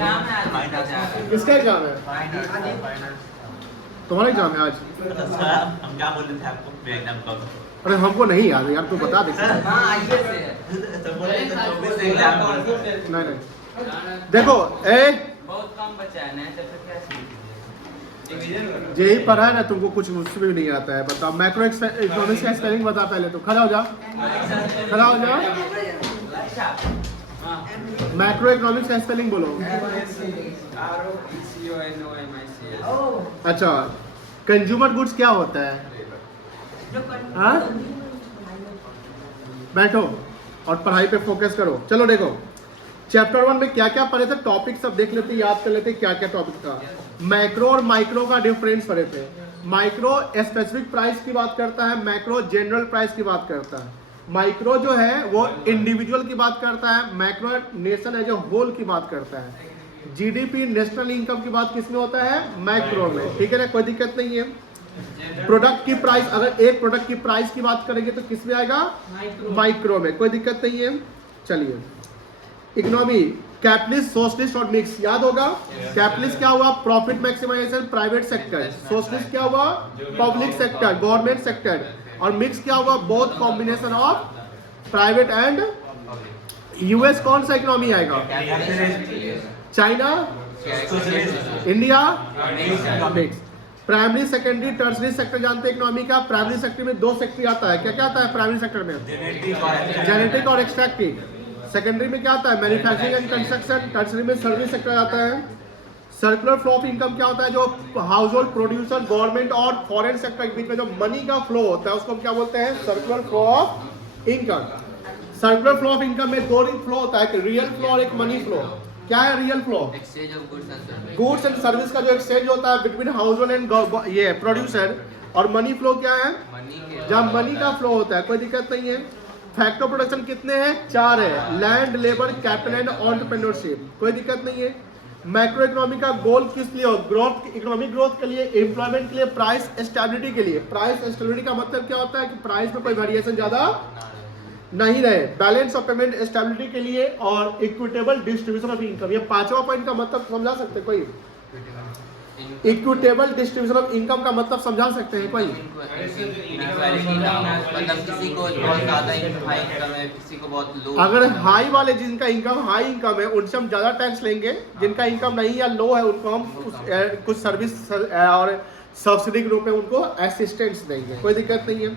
किसका एग्जाम है? तुम्हारा एग्जाम है आज? हम क्या बोल रहे थे आपको मेरा एग्जाम कब? अरे हमको नहीं याद है यार, तू बता दे। तो बोले तो 24 से एग्जाम नहीं देखो बहुत कम बचा है ना, तो फिर क्या यही पढ़ा है ना तुमको, कुछ मुझसे भी नहीं आता है। बताओ मैक्रो इकोनॉमिक्स का स्पेलिंग बता पहले तो। खड़ा हो जा, खड़ा हो जा। मैक्रो इकोनॉमिक्स का स्पेलिंग बोलो। अच्छा, कंज्यूमर गुड्स क्या होता है? हाँ, बैठो और पढ़ाई पे फोकस करो। चलो देखो, चैप्टर 1 में क्या क्या पढ़े थे, टॉपिक सब देख लेते, याद कर लेते क्या क्या टॉपिक था। मैक्रो और माइक्रो का डिफरेंस पढ़े थे। माइक्रो स्पेसिफिक प्राइस की बात करता है, मैक्रो जनरल प्राइस की बात करता है। माइक्रो जो है वो इंडिविजुअल की बात करता है, macro nation as a whole की बात करता है। जीडीपी नेशनल इनकम की बात किसमें होता है? मैक्रो में। ठीक है ना, कोई दिक्कत नहीं है। प्रोडक्ट की प्राइस, अगर एक प्रोडक्ट की प्राइस की बात करेंगे तो किसमें आएगा? माइक्रो में। कोई दिक्कत नहीं है। चलिए, इकोनॉमी कैपिटलिस्ट, सोशलिस्ट और मिक्स याद होगा। कैपिटलिस्ट क्या हुआ? Profit maximisation, private sector. Socialist क्या हुआ? Public sector, government sector. और मिक्स क्या हुआ? Both combination of private and. US कौन सा इकोनॉमी आएगा? China, India, mix. Primary, secondary, tertiary sector जानते हैं इकोनॉमी का? प्राइमरी सेक्टर में 2 सेक्टर आता है। क्या क्या आता है प्राइमरी सेक्टर में? जेनेटिक और एक्सट्रैक्टिव। सेकेंडरी में क्या आता है? Manufacturing and construction. टर्सरी में सर्विस सेक्टर आता है। सर्कुलर फ्लो ऑफ इनकम क्या होता है? जो हाउस होल्ड, प्रोड्यूसर, गवर्नमेंट और फॉरेन सेक्टर के बीच में जो मनी का फ्लो होता है उसको क्या बोलते हैं? Circular flow of income. Circular flow of income में 2 फ्लो होता है, एक रियल फ्लो और एक मनी फ्लो। क्या है real flow? Exchange of goods and service का जो एक्सचेंज होता है बिटवीन हाउस होल्ड एंड ये प्रोड्यूसर। और मनी फ्लो क्या है? जब मनी का फ्लो होता है। कोई दिक्कत नहीं है। फैक्टर प्रोडक्शन कितने हैं? 4 है, land, labour, capital and entrepreneurship. कोई दिक्कत नहीं है। मैक्रो इकोनॉमी का गोल किस लिए हो? ग्रोथ, इकोनॉमिक ग्रोथ के लिए, एम्प्लॉयमेंट के लिए, प्राइस स्टेबिलिटी के लिए। प्राइस स्टेबिलिटी का मतलब क्या होता है? कि प्राइस में कोई वेरिएशन ज्यादा नहीं रहे। बैलेंस ऑफ पेमेंट स्टेबिलिटी के लिए और इक्विटेबल डिस्ट्रीब्यूशन ऑफ इनकम। ये 5वां पॉइंट का मतलब समझा सकते कोई? इक्विटेबल डिस्ट्रीब्यूशन ऑफ इनकम का मतलब समझा सकते हैं कोई? मतलब किसी को बहुत ज्यादा हाई इनकम है, किसी को बहुत लो। अगर हाई वाले, जिनका इनकम हाई इनकम है उनसे हम ज्यादा टैक्स लेंगे, जिनका इनकम नहीं या लो है उनको हम कुछ सर्विस और सब्सिडी के रूप में उनको असिस्टेंस देंगे। कोई दिक्कत नहीं है,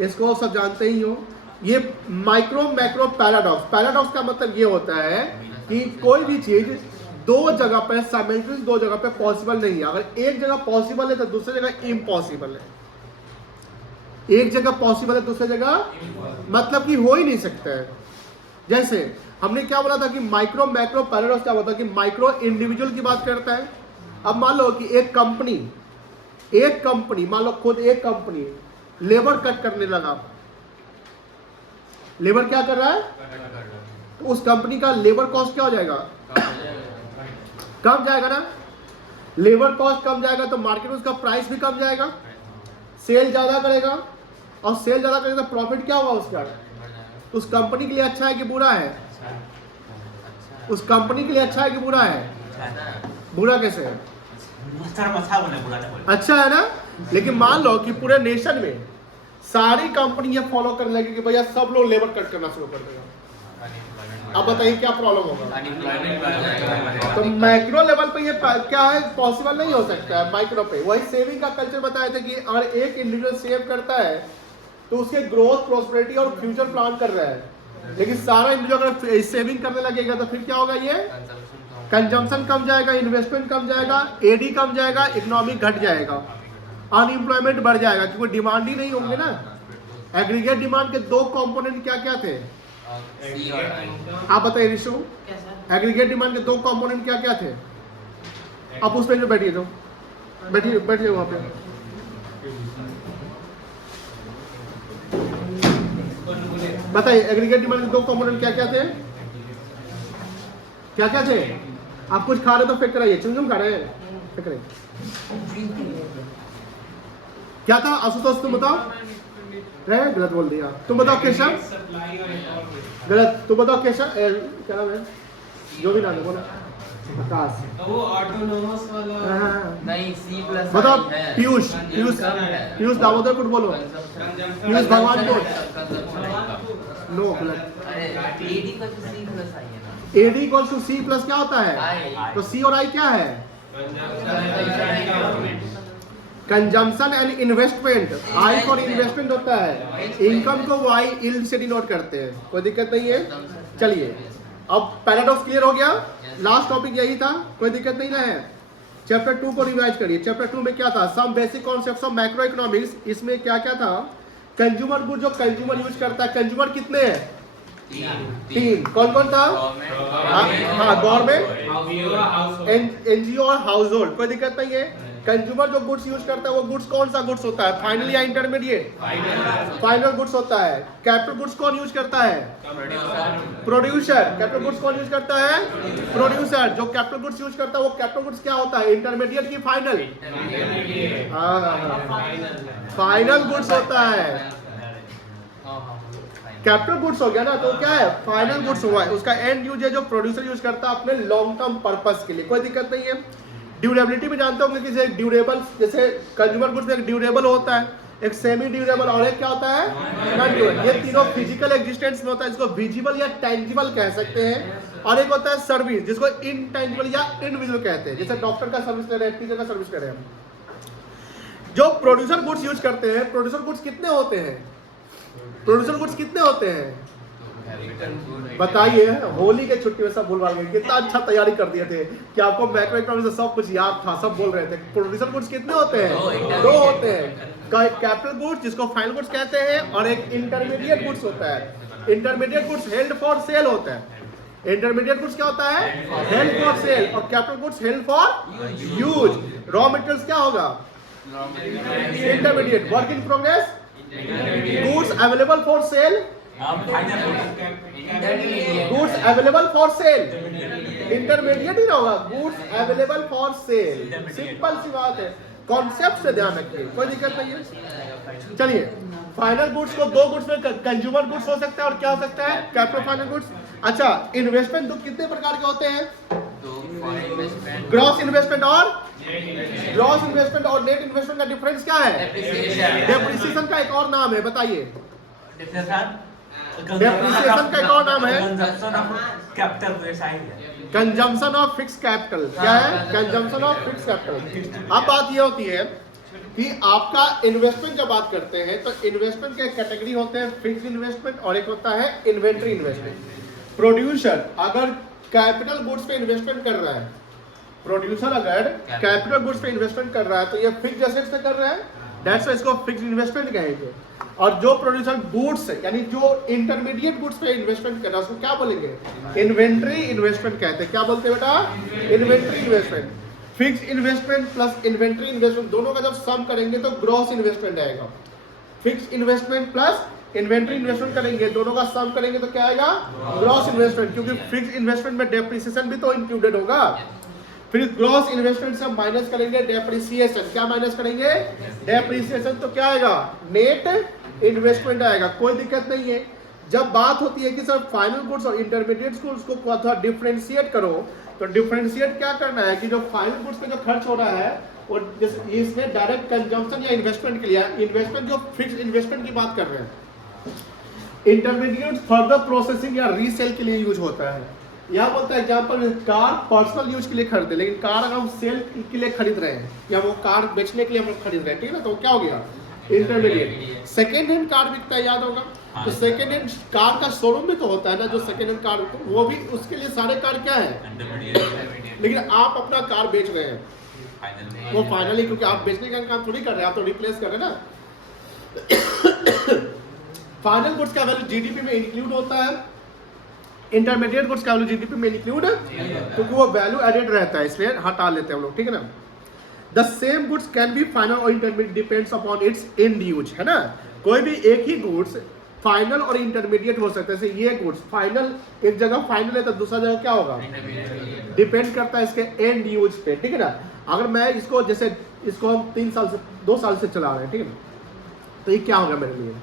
इसको सब जानते ही हो। ये माइक्रो मैक्रो पैराडॉक्स। पैराडॉक्स का मतलब ये होता है कि कोई भी चीज 2 जगह पे साइमल्टेनियस 2 जगह पे पॉसिबल नहीं है। अगर एक जगह पॉसिबल है तो दूसरी जगह इम्पॉसिबल है। एक जगह पॉसिबल है, दूसरी जगह मतलब कि हो ही नहीं सकता है। जैसे हमने क्या बोला था कि माइक्रो मैक्रो पैराडॉक्स क्या होता है? कि माइक्रो इंडिविजुअल की बात करता है। अब मान लो कि एक कंपनी मान लो खुद एक कंपनी लेबर कट करने लगा। लेबर क्या कर रहा है? तो उस कंपनी का लेबर कॉस्ट क्या हो जाएगा? कम जाएगा ना। लेबर कॉस्ट कम जाएगा तो मार्केट में उसका प्राइस भी कम जाएगा, सेल ज्यादा करेगा। और सेल ज्यादा करेगा तो प्रॉफिट क्या होगा उसका? उस कंपनी के लिए अच्छा है कि बुरा है? उस कंपनी के लिए अच्छा है कि बुरा है? बुरा कैसे है? अच्छा है ना। लेकिन मान लो कि पूरे नेशन में सारी कंपनी ये फॉलो करने लगी कि भैया सब लोग लेबर कट करना शुरू कर देगा। अब बताइए क्या प्रॉब्लम होगा? तो माइक्रो लेवल पे ये क्या है? पॉसिबल नहीं हो सकता है माइक्रो पे। वही सेविंग का कल्चर बताया था कि अगर एक इंडिविजुअल सेव करता है तो उसके ग्रोथ, प्रोस्पेरिटी और फ्यूचर प्लान कर रहा है। लेकिन सारा इंडिविजुअल अगर सेविंग करने लगेगा तो फिर क्या होगा? ये कंजम्पशन कम जाएगा, इन्वेस्टमेंट कम जाएगा, एडी कम जाएगा, इकोनॉमी घट जाएगा, अनएम्प्लॉयमेंट बढ़ जाएगा क्योंकि डिमांड ही नहीं होंगे ना। एग्रीगेट डिमांड के 2 कंपोनेंट क्या क्या थे? आप बताइए ऋषु, एग्रीगेट डिमांड के 2 कंपोनेंट क्या क्या थे? आप उस पेज पे बैठिए, तो बैठिए वहां पे। बताइए एग्रीगेट डिमांड के 2 कंपोनेंट क्या क्या थे? क्या क्या थे? आप कुछ खा रहे तो फेंक कराइए। चुन खा रहे हैं, फेंक रहे। क्या था आशुतोष? तुम बताओ। गलत बोल दिया। तुम बताओ केशव। गलत। तुम बताओ केशव। क्या नाम है? जो भी नाम है बोलो। आकाश वो ऑटोनोमस वाला नहीं C प्लस बताओ है पीयूष दामोदर कुछ बोलो पीयूष भगवान को नो गलत अरे AD का तो C प्लस आई है ना AD equal to C plus क्या होता है तो C और I क्या है consumption and investment I for investment होता है इनकम को Y इल्ड से डिनोट करते हैं कोई दिक्कत नहीं है चलिए अब पैराडॉक्स क्लियर हो गया लास्ट टॉपिक यही था कोई दिक्कत नहीं ना है चैप्टर 2 को रिवाइज करिए चैप्टर 2 में क्या था some basic concepts of macro economics इसमें क्या क्या था कंज्यूमर गुड जो कंज्यूमर यूज करता है कंज्यूमर कितने हैं 3 कौन कौन था हाँ गवर्नमेंट एनजीओ और हाउस होल्ड कोई दिक्कत नहीं है कंज्यूमर जो गुड्स यूज करता है वो गुड्स कौन सा गुड्स होता है फाइनल या इंटरमीडिएट फाइनल गुड्स होता है कैपिटल गुड्स कौन यूज करता है प्रोड्यूसर कैपिटल गुड्स कौन यूज करता है प्रोड्यूसर जो कैपिटल गुड्स यूज करता है वो कैपिटल गुड्स क्या होता है इंटरमीडिएट की फाइनल फाइनल गुड्स होता है कैपिटल गुड्स हो गया ना तो क्या है फाइनल गुड्स हुआ है उसका एंड यूज है जो प्रोड्यूसर यूज करता है अपने लॉन्ग टर्म पर्पस के लिए कोई दिक्कत नहीं है ड्यूरेबिलिटी में जानते होंगे कि ड्यूरेबल जैसे कंज्यूमर गुड्स में एक ड्यूरेबल होता है एक सेमी ड्यूरेबल और एक क्या होता है नॉन ड्यूरेबल ये तीनों फिजिकल एग्जिस्टेंस में होता है इसको विजिबल या टेंजिबल कह सकते हैं और एक होता है सर्विस जिसको इनटेंजिबल या इनविजिबल कहते हैं जैसे डॉक्टर का सर्विस ले रहे हैं टीचर का सर्विस ले रहे हैं जो प्रोड्यूसर गुड्स यूज करते हैं प्रोड्यूसर गुड्स कितने होते हैं प्रोड्यूसर गुड्स कितने होते हैं बताइए होली के छुट्टी में सब भूलवा गए कितना अच्छा तैयारी कर दिए थे कि आपको मैक्रो इकोनॉमिक्स से सब कुछ याद था सब बोल रहे थे प्रोड्यूसर गुड्स कितने होते हैं 2 होते हैं कैपिटल गुड्स जिसको फाइनल गुड्स कहते हैं और एक इंटरमीडिएट गुड्स होता है intermediate goods held for sale होता है इंटरमीडिएट गुड्स क्या होता है हेल्ड फॉर सेल और capital goods held for use raw materials क्या होगा intermediate work in progress goods available for sale goods available for sale intermediate ही ना होगा goods available for sale simple सी बात है कॉन्सेप्ट से ध्यान रखिए कोई दिक्कत नहीं है चलिए फाइनल गुड्स को 2 गुड्स में कंज्यूमर गुड्स हो सकता है और क्या हो सकता है कैपिटल फाइनल गुड्स अच्छा इन्वेस्टमेंट तो कितने प्रकार के होते हैं ग्रॉस इन्वेस्टमेंट और नेट इन्वेस्टमेंट का डिफरेंस क्या है डेप्रिसिएशन का एक और नाम है बताइए डेप्रिसिएशन का एक और नाम है कंजम्पशन ऑफ फिक्स कैपिटल क्या है कंजम्पशन ऑफ फिक्स कैपिटल अब बात ये होती है कि आपका इन्वेस्टमेंट जब बात करते हैं तो इन्वेस्टमेंट के कैटेगरी होते हैं फिक्स इन्वेस्टमेंट और एक होता है इन्वेंटरी इन्वेस्टमेंट प्रोड्यूसर अगर कैपिटल गुड्स पे इन्वेस्टमेंट कर रहा है प्रोड्यूसर अगर कैपिटल गुड्स पे इन्वेस्टमेंट कर रहा है तो ये फिक्स्ड एसेट्स पे कर रहा है दैट्स व्हाई इसको फिक्स्ड इन्वेस्टमेंट कहेंगे और जो प्रोड्यूसर गुड्स यानी जो इंटरमीडिएट गुड्स पे इन्वेस्टमेंट कर रहा है उसको क्या बोलेंगे इन्वेंटरी इन्वेस्टमेंट कहते हैं क्या बोलते हैं बेटा inventory investment fixed investment plus inventory investment दोनों का जब सम करेंगे तो ग्रॉस इन्वेस्टमेंट आएगा fixed investment plus inventory investment करेंगे दोनों का सम करेंगे तो क्या आएगा ग्रॉस इन्वेस्टमेंट क्योंकि फिक्स्ड इन्वेस्टमेंट में डेप्रिसिएशन भी तो इंक्लूडेड होगा फिर ग्रॉस इन्वेस्टमेंट से माइनस करेंगे डेप्रिसिएशन क्या माइनस करेंगे डेप्रिसिएशन तो क्या आएगा नेट इन्वेस्टमेंट आएगा कोई दिक्कत नहीं है जब बात होती है कि सर फाइनल गुड्स और इंटरमीडिएट गुड्स को थोड़ा डिफरेंशिएट करो तो डिफरेंशिएट क्या करना है कि जो फाइनल गुड्स पे जो खर्च हो रहा है और इसमें डायरेक्ट कंजम्पशन या इन्वेस्टमेंट के लिए इन्वेस्टमेंट जो फिक्स्ड इन्वेस्टमेंट की बात कर रहे हैं इंटरमीडिएट फर्दर प्रोसेसिंग या रीसेल के लिए यूज होता है यहाँ बोलता है एग्जाम्पल कार पर्सनल यूज के लिए खरीदे लेकिन कार अगर हम सेल के लिए खरीद रहे हैं या वो कार बेचने के लिए हम लोग खरीद रहे हैं ठीक है ना तो क्या हो गया इंटरमीडिएट सेकेंड हैंड कार बिकता है याद होगा तो सेकेंड हैंड कार का शोरूम भी तो होता है ना जो सेकेंड हैंड कार वो भी उसके लिए सारे कार क्या है लेकिन आप अपना कार बेच रहे हैं वो फाइनली क्योंकि आप बेचने का काम थोड़ी कर रहे हैं आप तो रिप्लेस कर रहे हैं ना फाइनल गुड्स का वैल्यू जीडीपी में इंक्लूड होता है इंटरमीडिएट गुड्स का वैल्यू जीडीपी में इंक्लूड क्योंकि वो वैल्यू एडेड रहता है इसलिए हटा लेते हैं हम लोग ठीक है ना the same goods can be final और intermediate depends upon its end use है ना कोई भी एक ही गुड्स फाइनल और इंटरमीडिएट हो सकता है जैसे ये गुड्स फाइनल एक जगह फाइनल है तो दूसरा जगह क्या होगा डिपेंड करता है इसके एंड यूज पे ठीक है ना अगर मैं इसको जैसे इसको हम 2 साल से चला रहे हैं ठीक है ना तो ये क्या होगा मेरे लिए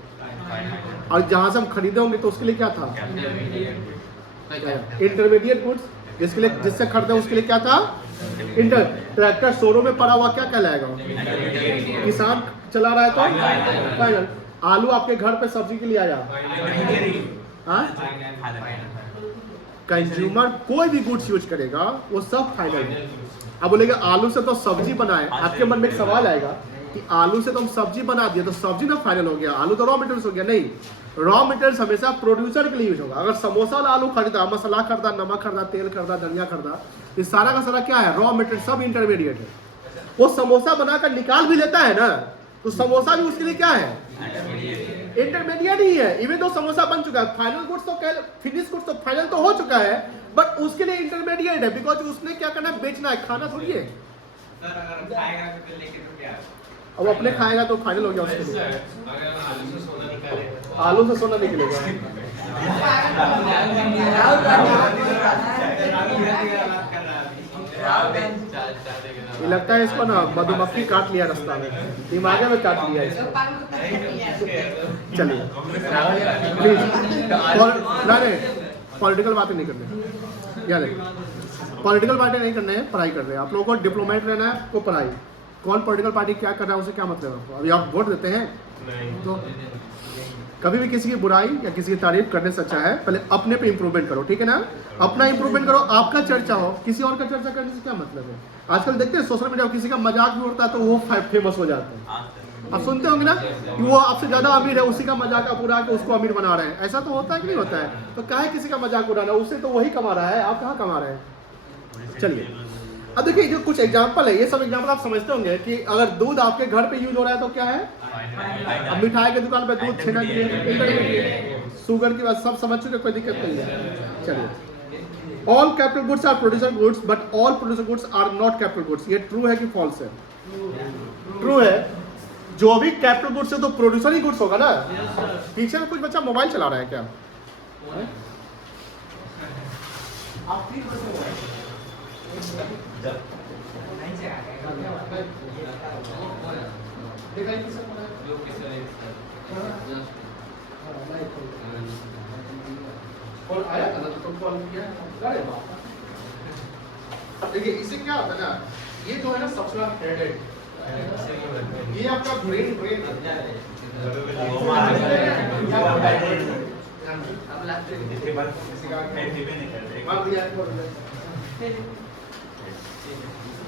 और जहां से हम खरीदे होंगे तो उसके लिए क्या था इंटरमीडिएट गुड्स इसके लिए जिससे खरीदा उसके लिए क्या था? इंटर। ट्रैक्टर शोरूम में पड़ा हुआ क्या कहलाएगा? किसान चला रहा है तो फाइनल। आलू आपके घर पे सब्जी के लिए आया, हाँ? कंज्यूमर कोई भी गुड्स यूज करेगा वो सब फाइनल है। अब बोलेगा आलू से तो सब्जी बनाए, आपके मन में एक सवाल आएगा कि आलू से तो हम सब्जी बना दिए तो सब्जी ना फाइनल हो गया, आलू तो रॉ मटेरियल्स हो गया। नहीं, रॉ मटेरियल्स हमेशा प्रोड्यूसर के लिए यूज होगा। अगर समोसा वाला आलू खरीदा, मसाला खरीदा, नमक खरीदा, तेल खरीदा, धनिया खरीदा, ये सारा का सारा क्या है? रॉ मटेरियल, सब इंटरमीडिएट है। वो समोसा बनाकर निकाल भी लेता है ना, तो समोसा भी उसके लिए क्या है? इंटरमीडिएट ही है। इवन तो समोसा बन चुका है, फाइनल गुड्स तो फिनिश गुड्स तो फाइनल तो हो चुका है, बट उसके लिए इंटरमीडिएट है, बिकॉज उसने क्या करना है? बेचना है, खाना थोड़ी है। सर अगर खाएगा तो फिर लेके तो क्या? अब अपने खाएगा तो फाइनल हो गया उसके लिए। अगर आलू से सोना निकालेगा, आलू से सोना निकलेगा। ये लगता है इसको ना मधुमक्खी काट लिया रास्ता में, दिमाग में काट लिया इसको। चलिए प्लीज, नहीं पॉलिटिकल बातें नहीं करनी, याद है पॉलिटिकल बातें नहीं करने हैं, पढ़ाई कर रहे हैं आप लोगों को। डिप्लोमेट रहना है आपको, पढ़ाई। कौन पॉलिटिकल पार्टी क्या कर रहा है उसे क्या मतलब है आपको? अभी आप वोट देते हैं तो कभी भी किसी की बुराई या किसी की तारीफ करने से अच्छा है पहले अपने पे इंप्रूवमेंट करो, ठीक है ना? अपना इंप्रूवमेंट करो, आपका चर्चा हो, किसी और का चर्चा करने से क्या मतलब है? आजकल देखते हैं सोशल मीडिया, किसी का मजाक भी उड़ता है तो वो फेमस हो जाते हैं। आप सुनते होंगे ना कि वो आपसे ज्यादा अमीर है, उसी का मजाक आप उड़ा के उसको अमीर बना रहे हैं। ऐसा तो होता है कि नहीं होता है? तो क्या है किसी का मजाक उड़ाना, उससे तो वही कमा रहा है, आप कहाँ कमा रहे हैं? चलिए अब देखिए जो कुछ एग्जाम्पल है, ये सब एग्जाम्पल आप समझते होंगे कि अगर दूध आपके घर पे यूज हो रहा है तो क्या है? अब मिठाई की दुकान पे दूध छेना के लिए, शुगर की बात सब समझ चुके, कोई दिक्कत नहीं है। चलिए, all capital goods are producer goods but all producer goods are not capital goods. ये ट्रू है कि फॉल्स है? ट्रू है। जो भी कैपिटल गुड्स है तो प्रोड्यूसर ही गुड्स होगा ना। पीछे में कुछ बच्चा मोबाइल चला रहा है क्या? और आया था ना तो तुम कॉल किया? अरे बाप, देखिए इससे क्या होता है ना, ये जो है ना सबसे बड़ा हेड है, ये आपका ब्रेन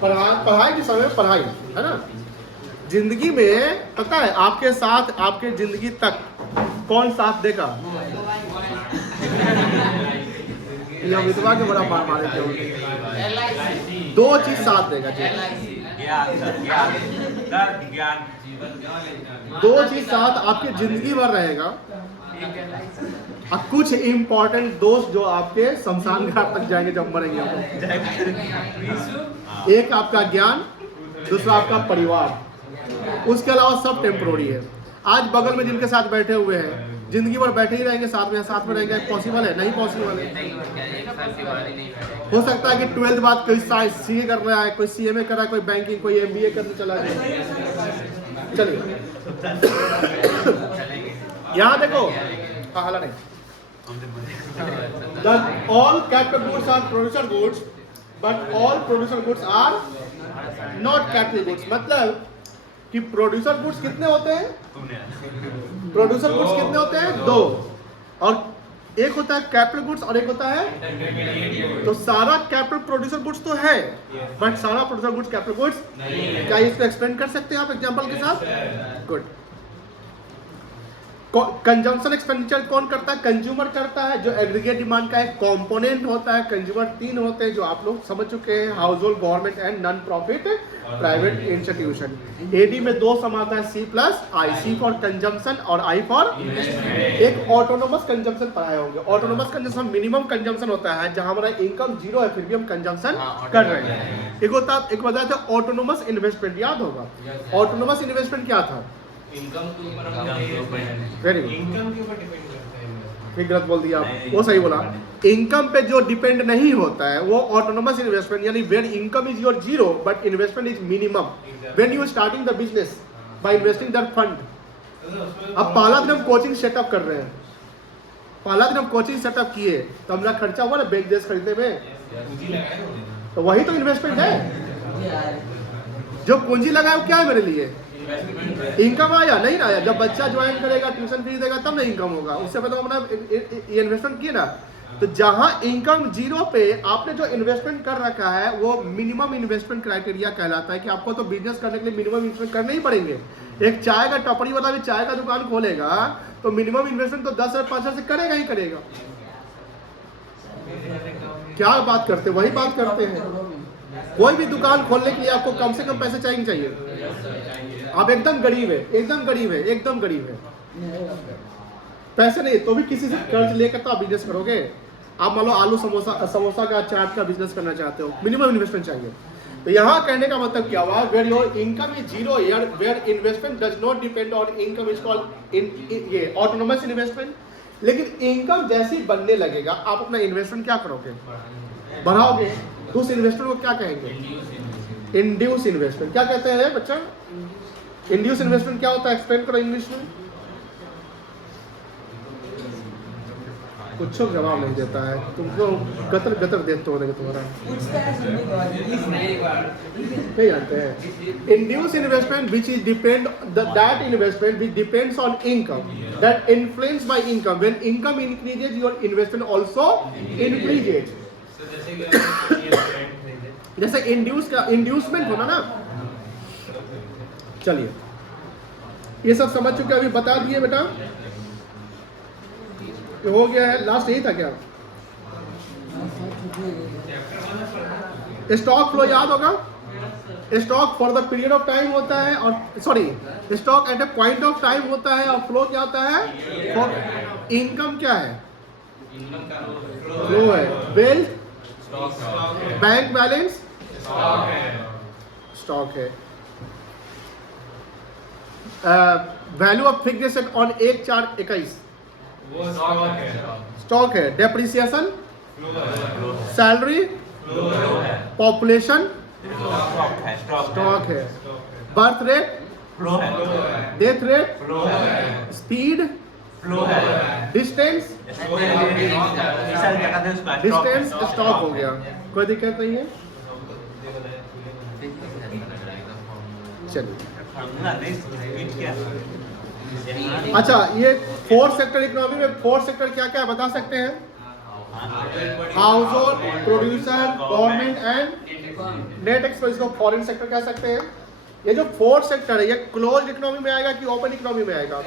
पढ़ाई के समय पढ़ाई है ना। जिंदगी में पता है आपके साथ, आपके जिंदगी तक कौन साथ देगा? ये विधवा के बड़ा मार मारे थे। दो चीज साथ देगा, दो चीज साथ आपकी जिंदगी भर रहेगा। और कुछ इंपॉर्टेंट दोस्त जो आपके शमशान घाट तक जाएंगे जब मरेंगे आप। एक आपका ज्ञान, दूसरा आपका परिवार, उसके अलावा सब टेम्पोररी है। आज बगल में जिनके साथ बैठे हुए हैं जिंदगी भर बैठे ही रहेंगे, साथ में रहेंगे, पॉसिबल है? नहीं पॉसिबल है। हो सकता है कि 12th बाद कोई सीए कर रहा है, कोई सीएमए कर रहा है, कोई बैंकिंग, कोई एमबीए करने चला जाए। चलिए यहाँ देखो, हाला नहीं, all capital goods are producer goods but all producer goods are not capital goods. मतलब कि प्रोड्यूसर गुड्स कितने होते हैं? प्रोड्यूसर गुड्स कितने होते हैं? दो। और एक होता है कैपिटल गुड्स और एक होता है, तो सारा कैपिटल प्रोड्यूसर गुड्स तो है बट सारा प्रोड्यूसर गुड्स कैपिटल गुड्स। क्या इसको एक्सप्लेन कर सकते हैं आप एग्जांपल के साथ? गुड। कंजम्पशन एक्सपेंडिचर कौन करता है? कंज्यूमर करता है, जो एग्रीगेट डिमांड का एक कंपोनेंट होता है। कंज्यूमर तीन होते हैं जो आप लोग समझ चुके हैं, household, government and non profit private institution. AD में दो सम आता है, C plus I, C for consumption और आई फॉर एक ऑटोनोमस कंजम्पशन पढ़ाए होंगे। ऑटोनोमस कंजम्पशन मिनिमम कंजम्पशन होता है जहां हमारा इनकम जीरो है फिर भी हम कंजम्पशन कर रहे हैं। एक बताया था ऑटोनोमस इन्वेस्टमेंट, याद होगा। ऑटोनोमस इन्वेस्टमेंट क्या था? इनकम के ऊपर वेरी गुड, इनकम के ऊपर डिपेंड करता है। ठीक गलत बोल दिया आप, वो सही बोला। इनकम पे जो डिपेंड नहीं होता है वो ऑटोनोमस इन्वेस्टमेंट, यानी when income is your zero but investment is minimum when you starting the business by investing that fund. अब पहला दिन हम कोचिंग सेटअप कर रहे हैं, पहला दिन हम कोचिंग सेटअप किए तो हमारा खर्चा हुआ ना बैंक ड्रेस खरीदने में, पूंजी लगाए उन्होंने। तो वही तो इन्वेस्टमेंट है। जो पूंजी लगाया वो क्या है मेरे लिए? इनकम आया नहीं आया? जब बच्चा ज्वाइन करेगा, ट्यूशन फीस देगा, तब ना इनकम होगा। उससे पहले तो अपना ये इन्वेस्टमेंट किया ना। तो जहां इनकम जीरो पे आपने जो इन्वेस्टमेंट कर रखा है वो मिनिमम इन्वेस्टमेंट क्राइटेरिया कहलाता है कि आपको तो बिजनेस करने के लिए मिनिमम इन्वेस्टमेंट करने ही पड़ेंगे। एक चाय का टपरी वाला भी चाय का दुकान खोलेगा तो मिनिमम इन्वेस्टमेंट तो 10 से 5 से करेगा ही करेगा। क्या बात करते, वही बात करते हैं। कोई भी दुकान खोलने के लिए आपको कम से कम पैसे चाहिए। आप एकदम गरीब है, एकदम गरीब है, एकदम गरीब है, पैसे नहीं तो भी किसी से कर्ज लेकर तो आप बिजनेस करोगे। आप मान लो आलू समोसा का चाट का बिजनेस करना चाहते हो, मिनिमम इन्वेस्टमेंट चाहिए। तो यहाँ कहने का मतलब क्या हुआ? Where your income is zero, where investment does not depend on income is called ये ऑटोनोमस इन्वेस्टमेंट। लेकिन इनकम जैसे ही बनने लगेगा आप अपना इन्वेस्टमेंट क्या करोगे? बढ़ाओगे। तो उस इन्वेस्टमेंट को क्या कहेंगे? Induce investment. क्या कहते हैं बच्चा? इंड्यूस इन्वेस्टमेंट क्या होता है? एक्सप्लेन करो इंग्लिश में। कुछ जवाब नहीं देता है, तुमको गतर गतर देते हो तुम्हारा नहीं जानते हैं। Induce investment which is depend that investment which depends on income that influence by income. When income increases your investment also increases. जैसे इंड्यूस का इंड्यूसमेंट होना ना। चलिए ये सब समझ चुके, अभी बता दिए बेटा ये हो गया है। लास्ट यही था क्या? स्टॉक फ्लो याद होगा? Stock for the period of time होता है और sorry stock at A point of time होता है और फ्लो क्या होता है? फॉर इनकम क्या है? फ्लो है। वेल्थ बैंक बैलेंस स्टॉक है। Value of fixed asset on 1/4/21 वो स्टॉक है। स्टॉक है। डेप्रिसिएशन, सैलरी, पॉपुलेशन स्टॉक है। बर्थ रेट, फ्लो है, डेथ रेट, फ्लो है, स्पीड, फ्लो है, डिस्टेंस डिस्टेंस स्टॉक हो गया। कोई दिक्कत नहीं है। चलिए अच्छा ये फोर्थ सेक्टर इकोनॉमी में फोर्थ सेक्टर क्या क्या बता सकते हैं? House hold, producer, government and net export. इसको फॉरेन सेक्टर कह सकते हैं। ये जो फोर्थ सेक्टर है ये क्लोज इकोनॉमी में आएगा कि ओपन इकोनॉमी में आएगा?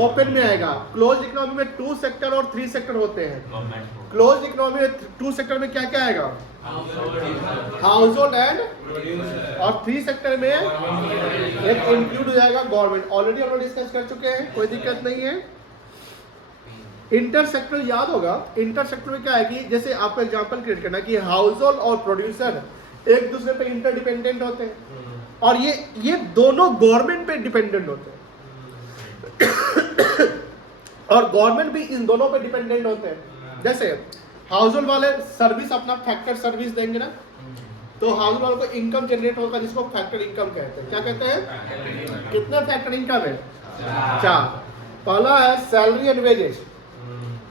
ओपन में आएगा। क्लोज इकोनॉमी में 2 सेक्टर और 3 सेक्टर होते हैं। क्लोज इकोनॉमी में 2 सेक्टर में क्या क्या आएगा? हाउस होल्ड एंड, और 3 सेक्टर में एक इंक्लूड हो जाएगा गवर्नमेंट। ऑलरेडी हम लोग डिस्कस कर चुके हैं, कोई दिक्कत नहीं है। इंटर सेक्टर याद होगा। इंटर सेक्टर में क्या है कि जैसे आपको एग्जांपल क्रिएट करना कि हाउस होल्ड और प्रोड्यूसर एक दूसरे पे इंटरडिपेंडेंट होते हैं और ये दोनों गवर्नमेंट पे डिपेंडेंट होते हैं और गवर्नमेंट भी इन दोनों पे डिपेंडेंट होते हैं। जैसे हाउस होल्ड वाले सर्विस अपना फैक्टर सर्विस देंगे ना, तो हाउस होल्ड वालों को इनकम जनरेट होगा जिसको फैक्टर इनकम कहते हैं। क्या कहते हैं? कितने फैक्टर इनकम है? 4। पहला है सैलरी एंड वेजेस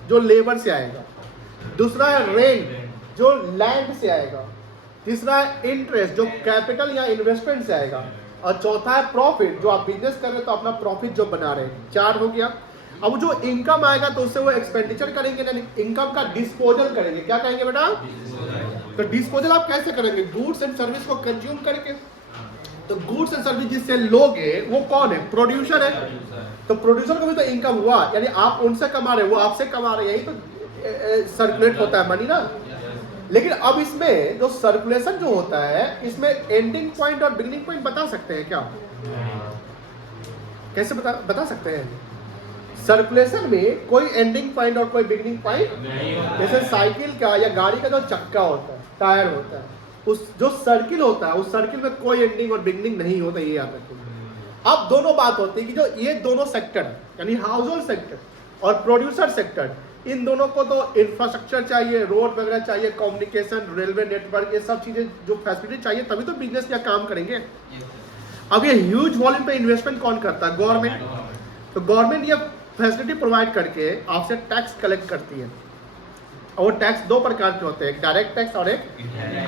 जो लेबर से आएगा, दूसरा है रेंट जो लैंड से आएगा, तीसरा है इंटरेस्ट जो कैपिटल या इन्वेस्टमेंट से आएगा, और चौथा है प्रॉफिट जो आप बिजनेस कर रहे हैं तो अपना प्रॉफिट जो बना रहे हैं। 4 हो गया। अब जो इनकम आएगा तो उससे वो एक्सपेंडिचर करेंगे ना, इनकम का डिस्पोजल करेंगे। क्या कहेंगे बेटा? तो डिस्पोजल आप कैसे करेंगे? गुड्स एंड सर्विस को कंज्यूम करके। तो गुड्स एंड सर्विस जिससे लोगे वो कौन है? प्रोड्यूसर है। तो प्रोड्यूसर को भी तो इनकम हुआ, यानी आप उनसे कमा रहे हो, वो आपसे कमा रहे हैं, यही तो सर्कुलेट होता है मनी ना। लेकिन अब इसमें जो सर्कुलेशन जो होता है इसमें एंडिंग पॉइंट और बिगिनिंग पॉइंट बता सकते हैं क्या? कैसे बता सकते हैं? सर्कुलेशन में कोई एंडिंग पॉइंट और कोई बिगिनिंग पॉइंट, जैसे साइकिल का या गाड़ी का जो चक्का होता है, टायर होता है, उस जो सर्किल होता है उस सर्किल में कोई एंडिंग और बिगिनिंग नहीं होता, ये याद रखिए। अब दोनों बात होती है कि जो ये दोनों सेक्टर यानी हाउस होल्ड सेक्टर और प्रोड्यूसर सेक्टर, इन दोनों को तो इंफ्रास्ट्रक्चर चाहिए, रोड वगैरह चाहिए, कम्युनिकेशन, रेलवे नेटवर्क, ये सब चीजें जो फैसिलिटी चाहिए तभी तो बिजनेस या काम करेंगे। अब ये ह्यूज वॉल्यूम पे इन्वेस्टमेंट कौन करता है? गवर्नमेंट। तो गवर्नमेंट ये फैसिलिटी प्रोवाइड करके आपसे टैक्स कलेक्ट करती है। और वो टैक्स दो प्रकार के होते हैं, एक डायरेक्ट टैक्स और एक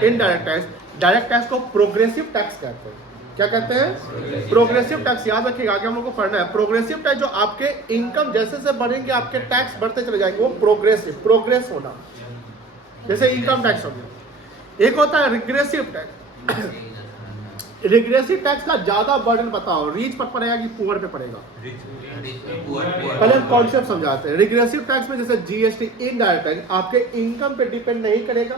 इनडायरेक्ट टैक्स। डायरेक्ट टैक्स को प्रोग्रेसिव टैक्स कहते हैं। क्या कहते हैं? Progressive tax. याद रखिएगा, आगे हम लोग को पढ़ना है। प्रोग्रेसिव टैक्स जो आपके इनकम जैसे से बढ़ेंगे आपके टैक्स बढ़ते चले जाएंगे, वो प्रोग्रेसिव, प्रोग्रेस होना, जैसे इनकम टैक्स हो गया। एक होता है रिग्रेसिव टैक्स। रिग्रेसिव टैक्स का ज्यादा बर्डन बताओ, रीच पर पड़ेगा कि पुअर पे पड़ेगा? पहले कॉन्सेप्ट समझाते हैं। रिग्रेसिव टैक्स में जैसे जीएसटी, इनडायरेक्ट टैक्स आपके इनकम पे डिपेंड नहीं करेगा,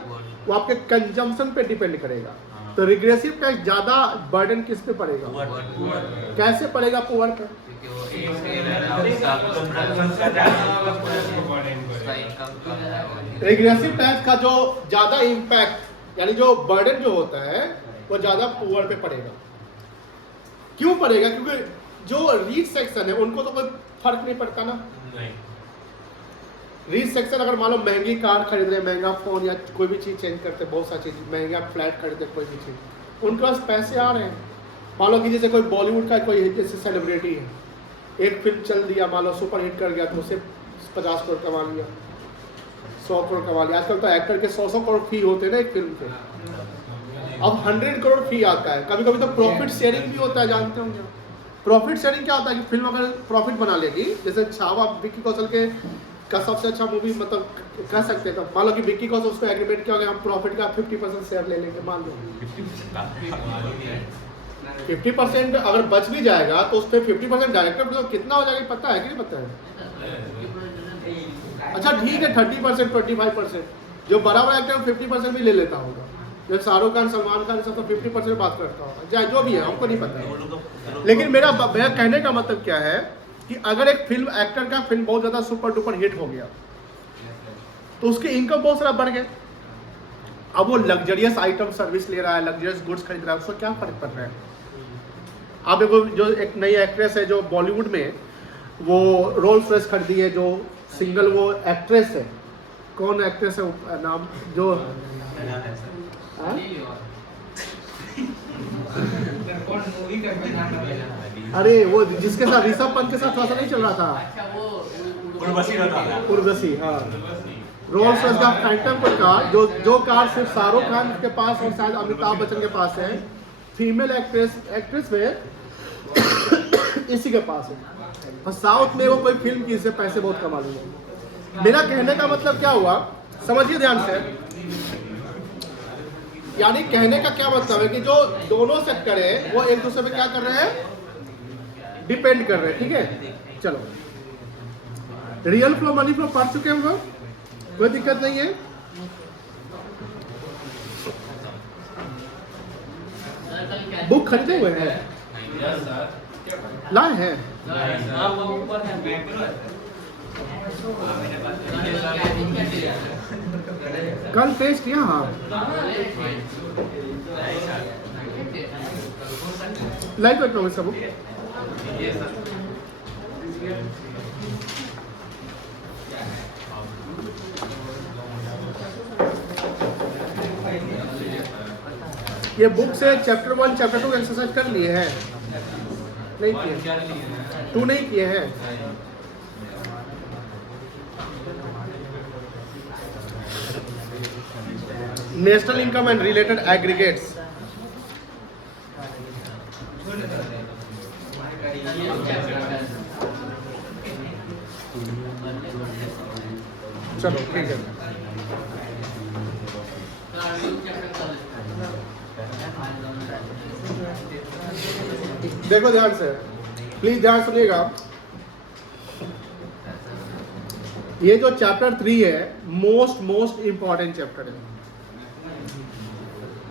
वो आपके कंजम्पशन पे डिपेंड करेगा। तो रिग्रेसिव टैक्स ज्यादा बर्डन किस पे पड़ेगा? कैसे पड़ेगा पुअर पे? रिग्रेसिव टैक्स का जो ज्यादा इम्पैक्ट यानी जो बर्डन जो होता है वो ज्यादा पुअर पे पड़ेगा। क्यों पड़ेगा? क्योंकि जो रीच सेक्शन है उनको तो कोई फर्क नहीं पड़ता ना। रीच सेक्शन अगर मान लो महंगी कार खरीद रहे, महंगा फोन या कोई भी चीज चेंज करते, बहुत सारी चीज, महंगा फ्लैट खरीदते, कोई भी चीज, उनके पास पैसे आ रहे हैं। मान लो कि जैसे कोई बॉलीवुड का कोई जैसे सेलिब्रिटी है, एक फिल्म चल दिया, मान लो सुपर हिट कर गया, तो उसे 50 करोड़ कमा लिया, 100 करोड़ कमा लिया। आजकल तो एक्टर के 100 करोड़ फी होते हैं ना एक फिल्म के, अब 100 करोड़ फी आता है। कभी कभी तो प्रॉफिट शेयरिंग भी होता है, जानते होंगे। प्रॉफिट शेयरिंग क्या होता है कि फिल्म अगर प्रॉफिट बना लेगी, जैसे छावा विक्की कौशल के का सबसे अच्छा मूवी मतलब कह सकते हैं, तो मान लो कि विक्की कौशल उसको एग्रीमेंट किया गया, हम प्रॉफिट का 50% शेयर ले लेंगे, मान लो 50% अगर बच भी जाएगा तो उस पर 50% डायरेक्टर तो कितना हो जाएगा पता है कि नहीं पता है? अच्छा ठीक है, 30%, 25%, जो बड़ा बड़ा एक्टर 50% भी ले लेता होगा। जब शाहरुख खान, सलमान खान सब तो 50% बात करता होगा, चाहे जो भी है, हमको नहीं पता है। लेकिन मेरा कहने का मतलब क्या है कि अगर एक फिल्म एक्टर का फिल्म बहुत ज्यादा सुपर डुपर हिट हो गया तो उसकी इनकम बहुत सारा बढ़ गया। अब वो लग्जरियस आइटम सर्विस ले रहा है, लग्जरियस गुड्स खरीद रहा है, उसको क्या फर्क पड़ रहा है? आप देखो, जो एक नई एक्ट्रेस है जो बॉलीवुड में, वो रोल्स रॉयस खरीदी है, जो सिंगल वो एक्ट्रेस है, कौन एक्ट्रेस है नाम, जो अरे वो जिसके साथ ऋषभ पंत के साथ थोड़ा नहीं चल रहा था, उर्वशी, हाँ, रोल्स रॉयस का फैंटम कोई कार, जो कार सिर्फ शाहरुख खान के पास और शायद अमिताभ बच्चन के पास है, फीमेल एक्ट्रेस में इसी के पास है, और साउथ में वो कोई फिल्म की इससे पैसे बहुत कमा लेंगे। मेरा कहने का मतलब क्या हुआ, समझिए ध्यान से, यानी कहने का क्या मतलब है कि जो दोनों सेक्टर है वो एक दूसरे पे क्या कर रहे हैं? डिपेंड कर रहे हैं। ठीक है, चलो, रियल फ्लो, मनी फ्लो पढ़ चुके हैं हम लोग, कोई दिक्कत नहीं है। बुक खरीदे हुए हैं, लाए हैं, कल टेस्ट किया। हाँ, लाइक इकोनॉमिक्स का बुक, ये बुक से चैप्टर 1 चैप्टर 2 एक्सरसाइज कर लिए हैं? नहीं किए? 2 नहीं किए हैं? National income and related aggregates, चलो ठीक है। देखो ध्यान से, प्लीज ध्यान सुनिएगा, ये जो चैप्टर 3 है मोस्ट इंपॉर्टेंट चैप्टर है।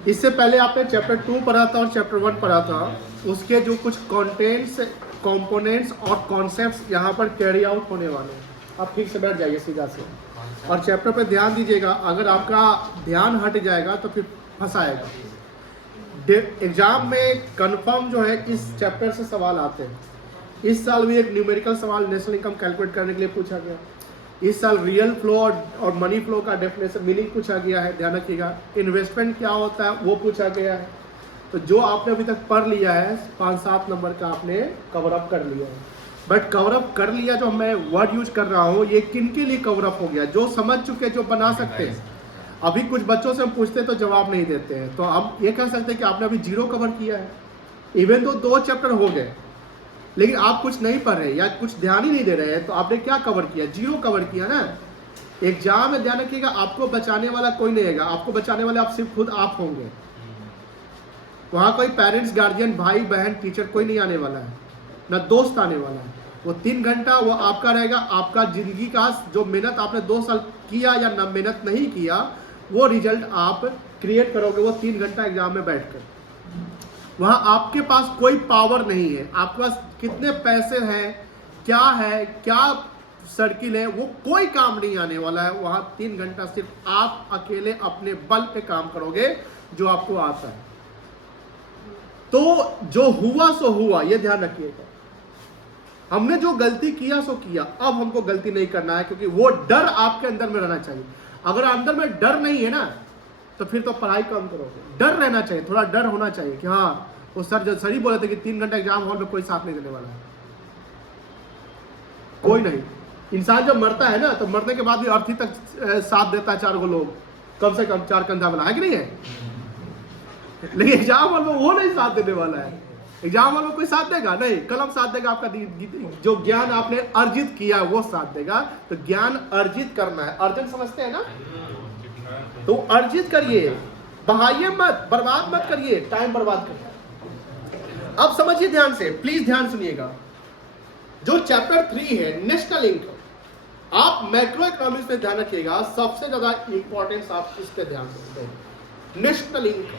इससे पहले आपने चैप्टर 2 पढ़ा था और चैप्टर 1 पढ़ा था, उसके जो कुछ कंटेंट्स, कंपोनेंट्स और कॉन्सेप्ट्स यहाँ पर कैरी आउट होने वाले हैं। आप ठीक से बैठ जाइए सीधा से और चैप्टर पे ध्यान दीजिएगा। अगर आपका ध्यान हट जाएगा तो फिर फंसाएगा। एग्जाम में कंफर्म जो है इस चैप्टर से सवाल आते हैं। इस साल भी एक न्यूमेरिकल सवाल नेशनल इनकम कैलकुलेट करने के लिए पूछा गया। इस साल रियल फ्लो और मनी फ्लो का डेफिनेशन मीनिंग पूछा गया है, ध्यान रखिएगा। इन्वेस्टमेंट क्या होता है वो पूछा गया है। तो जो आपने अभी तक पढ़ लिया है 5-7 नंबर का आपने कवर अप कर लिया है। बट कवर अप कर लिया, जो मैं वर्ड यूज कर रहा हूँ, ये किन के लिए कवर अप हो गया? जो समझ चुके, जो बना सकते हैं। अभी कुछ बच्चों से हम पूछते हैं तो जवाब नहीं देते हैं, तो हम ये कह सकते हैं कि आपने अभी 0 कवर किया है। इवन तो 2 चैप्टर हो गए, लेकिन आप कुछ नहीं पढ़ रहे या कुछ ध्यान ही नहीं दे रहे हैं, तो आपने क्या कवर किया? 0 कवर किया ना। एग्जाम में ध्यान रखिएगा, आपको बचाने वाला कोई नहीं रहेगा, आपको बचाने वाले आप सिर्फ खुद आप होंगे। वहाँ कोई पेरेंट्स, गार्जियन, भाई बहन, टीचर कोई नहीं आने वाला है, ना दोस्त आने वाला है। वो 3 घंटा वो आपका रहेगा। आपका जिंदगी का जो मेहनत आपने 2 साल किया या ना मेहनत नहीं किया, वो रिजल्ट आप क्रिएट करोगे वो 3 घंटा एग्जाम में बैठकर। वहाँ आपके पास कोई पावर नहीं है, आपके पास कितने पैसे हैं, क्या सर्किल है, वो कोई काम नहीं आने वाला है। वहाँ 3 घंटा सिर्फ आप अकेले अपने बल पे काम करोगे, जो आपको आता है। तो जो हुआ सो हुआ, ये ध्यान रखिएगा। हमने जो गलती किया सो किया, अब हमको गलती नहीं करना है, क्योंकि वो डर आपके अंदर में रहना चाहिए। अगर अंदर में डर नहीं है ना, तो फिर तो पढ़ाई कम करोगे। डर रहना चाहिए, थोड़ा डर होना चाहिए कि हाँ, वो सर ही बोले थे कि 3 घंटा एग्जाम हॉल में कोई साथ नहीं देने वाला है, कोई नहीं। इंसान जब मरता है ना, तो मरने के बाद भी अर्थी तक साथ देता है 4 लोग, कम से कम 4 कंधा वाला है कि नहीं है? लेकिन एग्जाम हॉल में वो नहीं साथ देने वाला है। एग्जाम हॉल में कोई साथ देगा नहीं, कलम साथ देगा, आपका जो ज्ञान आपने अर्जित किया है वो साथ देगा। तो ज्ञान अर्जित करना है, अर्जन समझते हैं ना, तो अर्जित करिए, बहाइए मत, बर्बाद मत करिए, टाइम बर्बाद करिए। अब समझिए ध्यान से, प्लीज ध्यान सुनिएगा। जो चैप्टर 3 है नेशनल इनकम, आप मैक्रो इकोनॉमिक्स पे ध्यान रखिएगा, सबसे ज्यादा इंपॉर्टेंस आप इस पे ध्यान दें। नेशनल इनकम,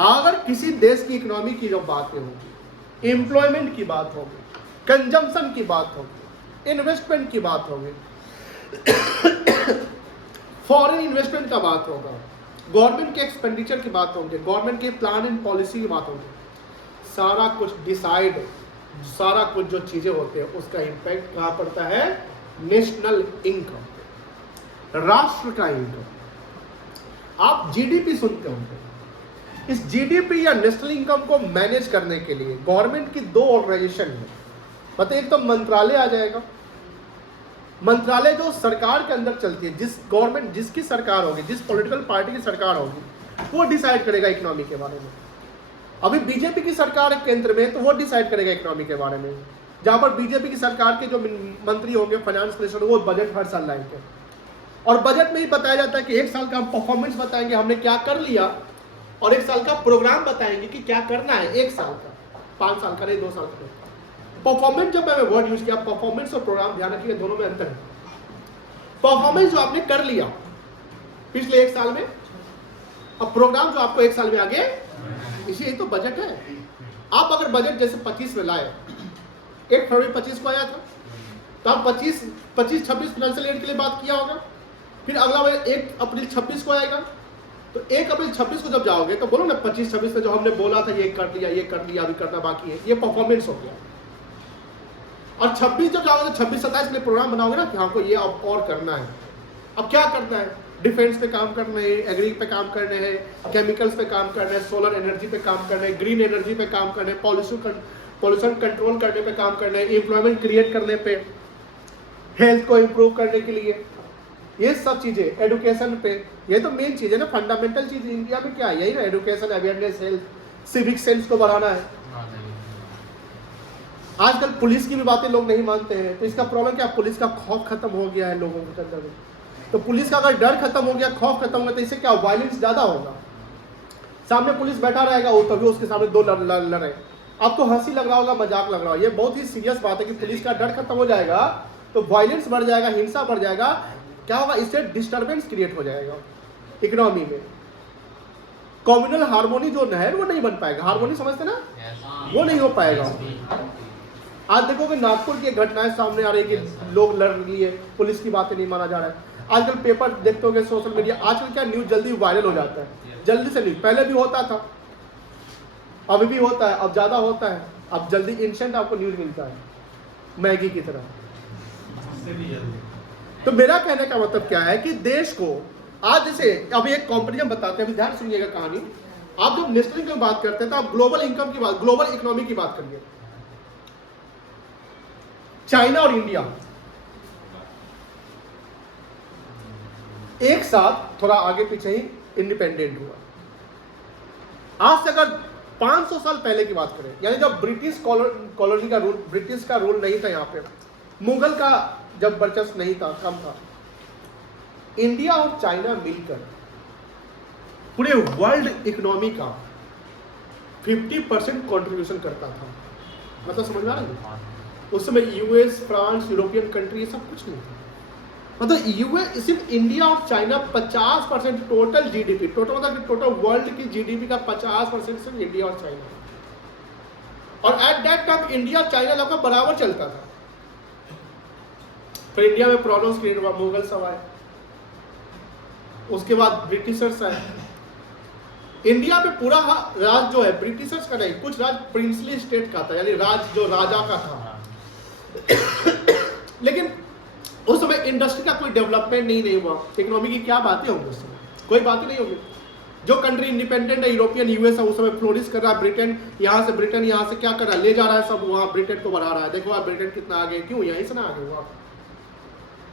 अगर किसी देश की इकोनॉमी की जो बातें होगी, एम्प्लॉयमेंट की बात होगी, कंजम्पशन की बात होगी, इन्वेस्टमेंट की बात होगी, फॉरेन इन्वेस्टमेंट का बात होगा, गवर्नमेंट के एक्सपेंडिचर की बात होगी, गवर्नमेंट के प्लान एंड पॉलिसी की बात होगी, सारा कुछ डिसाइड, सारा कुछ जो चीजें होते हैं उसका इंपैक्ट कहाँ पड़ता है? नेशनल इनकम, राष्ट्र का इनकम। आप जीडीपी सुनते होंगे। इस जीडीपी या नेशनल इनकम को मैनेज करने के लिए गवर्नमेंट की 2 ऑर्गेनाइजेशन है। मतलब एक तो मंत्रालय आ जाएगा, मंत्रालय जो सरकार के अंदर चलती है, जिस गवर्नमेंट जिसकी सरकार होगी, जिस पॉलिटिकल पार्टी की सरकार होगी, वो डिसाइड करेगा इकोनॉमी के बारे में। अभी बीजेपी की सरकार है केंद्र में, तो वो डिसाइड करेगा इकोनॉमी के बारे में। जहां पर बीजेपी की सरकार के जो मंत्री होंगे, फाइनेंस मिनिस्टर, वो बजट हर साल लाएंगे, और बजट में ही बताया जाता है कि 1 साल का हम परफॉर्मेंस बताएंगे, हमने क्या कर लिया, और 1 साल का प्रोग्राम बताएंगे कि क्या करना है 1 साल का, 5 साल का नहीं, 2 साल का। परफॉर्मेंस, जब मैंने वर्ड यूज किया, परफॉर्मेंस और प्रोग्राम, ध्यान रखिए दोनों में अंतर है। परफॉर्मेंस जो आपने कर लिया पिछले 1 साल में, अब प्रोग्राम जो आपको 1 साल में आगे, इसी तो बजट है। आप अगर बजट जैसे 25 में लाए, 1 फरवरी 25 को आया था, तो आप 25-26 फाइनेंशियल ईयर के लिए बात किया होगा। फिर अगला बजट 1 अप्रैल 26 को आएगा, तो 1 अप्रैल 26 को जब जाओगे तो बोलो ना 25-26 में जो हमने बोला था ये कर लिया, अभी करना बाकी है, ये परफॉर्मेंस हो गया। और 26 जब जाओगे तो 26-27 के लिए प्रोग्राम बनाओगे ना कि हमको ये अब और करना है। अब क्या करना है? डिफेंस पे काम करना है, एग्री पे काम करने हैं, केमिकल्स पे काम करना है, सोलर एनर्जी पे काम करना है, ग्रीन एनर्जी पे काम करना है, पॉल्यूशन कंट्रोल करने पे काम करना है, एम्प्लॉयमेंट क्रिएट करने पे, हेल्थ को इम्प्रूव करने के लिए, ये सब चीजें, एडुकेशन पे, ये तो मेन चीज है ना, फंडामेंटल चीज इंडिया में क्या है, यही ना, education, awareness, health, civic sense को बढ़ाना है। आजकल पुलिस की भी बातें लोग नहीं मानते हैं, तो इसका प्रॉब्लम क्या? पुलिस का खौफ खत्म हो गया है लोगों के अंदर। तो पुलिस का अगर डर खत्म हो गया, खौफ खत्म हो गया, तो इससे क्या, वायलेंस ज्यादा होगा। सामने पुलिस बैठा रहेगा, वो तभी उसके सामने 2 लड़े। आपको हंसी लग रहा होगा, मजाक लग रहा होगा, ये बहुत ही सीरियस बात है कि पुलिस का डर खत्म हो जाएगा तो वायलेंस बढ़ जाएगा, हिंसा बढ़ जाएगा। क्या होगा? इससे डिस्टर्बेंस क्रिएट हो जाएगा इकोनॉमी में। कम्युनल हार्मोनी जो है वो नहीं बन पाएगा। हार्मोनी समझते ना, वो नहीं हो पाएगा। आज देखोगे नागपुर की घटनाएं सामने आ रही है कि लोग लड़ लिए, पुलिस की बातें नहीं माना जा रहा है। आजकल पेपर देखते होगे, सोशल मीडिया, आजकल क्या न्यूज जल्दी वायरल हो जाता है, जल्दी से न्यूज। पहले भी होता था, अभी भी होता है, अब ज्यादा होता है, अब जल्दी इंस्टेंट आपको न्यूज मिलता है, मैगी की तरह। तो मेरा कहने का मतलब क्या है कि देश को आज, जैसे अभी एक कंपैरिजन बताते हैं, अभी ध्यान सुनिएगा कहानी। आप जब नेशनल इनकम की बात करते हैं तो आप ग्लोबल इनकम की बात, ग्लोबल इकोनॉमी की बात करिए। चाइना और इंडिया एक साथ थोड़ा आगे पीछे ही इंडिपेंडेंट हुआ। आज से अगर 500 साल पहले की बात करें, यानी जब ब्रिटिश कॉलोनी का रूल, ब्रिटिश का रूल नहीं था यहाँ पे, मुगल का जब वर्चस्व नहीं था, कम था, इंडिया और चाइना मिलकर पूरे वर्ल्ड इकोनॉमी का 50% कंट्रीब्यूशन करता था। मतलब समझ में आ रहा है? उस समय यूएस, फ्रांस, यूरोपियन कंट्री, ये सब कुछ नहीं था। मतलब यूएस, सिर्फ इंडिया और चाइना 50% टोटल जीडीपी, टोटल मतलब टोटल वर्ल्ड की जीडीपी का 50% सिर्फ इंडिया और चाइना। और at that time India China लगभग बराबर चलता था। फिर इंडिया में प्रॉब्लम्स क्रिएट हुआ, मुगल सब आए, उसके बाद ब्रिटिशर्स आए। इंडिया पे पूरा राज जो है ब्रिटिशर्स का नहीं, कुछ राज प्रिंसली स्टेट का था, यानी राज जो राजा का था। लेकिन उस समय इंडस्ट्री का कोई डेवलपमेंट नहीं हुआ। इकोनॉमी की क्या बातें होंगी उस समय? कोई बात ही नहीं होगी। जो कंट्री इंडिपेंडेंट है, यूरोपियन, यूएस है, उस समय फ्लोरिश कर रहा है। ब्रिटेन यहाँ से क्या कर रहा है, ले जा रहा है सब, वहाँ ब्रिटेन को बढ़ा रहा है। देखो आप ब्रिटेन कितना आगे, क्यों? यहीं से ना आगे हुआ।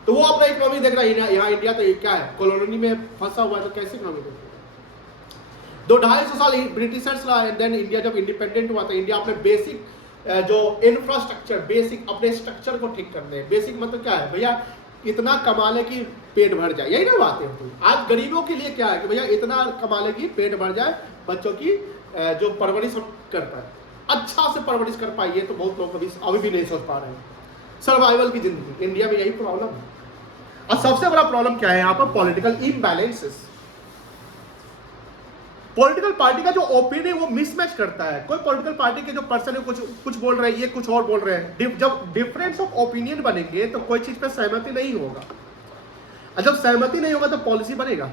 तो वो अपना इकोनॉमी देख रहा है। यहाँ इंडिया तो क्या है, कॉलोनी में फंसा हुआ है, तो कैसे इकोनॉमी देख रहा है? 200-250 साल ब्रिटिशर्स रहा है। देन इंडिया जब इंडिपेंडेंट हुआ तो इंडिया अपने बेसिक जो इंफ्रास्ट्रक्चर, बेसिक अपने स्ट्रक्चर को ठीक करने। बेसिक मतलब क्या है भैया, इतना कमा ले कि पेट भर जाए, यही ना बातें होती है। आज गरीबों के लिए क्या है कि भैया इतना कमा ले कि पेट भर जाए, बच्चों की जो परवरिश कर पाए, अच्छा से परवरिश कर पाइए। तो बहुत लोग अभी भी नहीं सोच पा रहे हैं। सर्वाइवल की जिंदगी, इंडिया में यही प्रॉब्लम है। और सबसे बड़ा प्रॉब्लम क्या है यहाँ पर? Political imbalances. पॉलिटिकल पार्टी का जो ओपिनियन है वो मिसमैच करता है। कोई पॉलिटिकल पार्टी के जो पर्सन है कुछ बोल रहे हैं, ये कुछ और बोल रहे हैं। जब डिफरेंस ऑफ ओपिनियन बनेंगे तो कोई चीज पे सहमति नहीं होगा, और जब सहमति नहीं होगा तो पॉलिसी बनेगा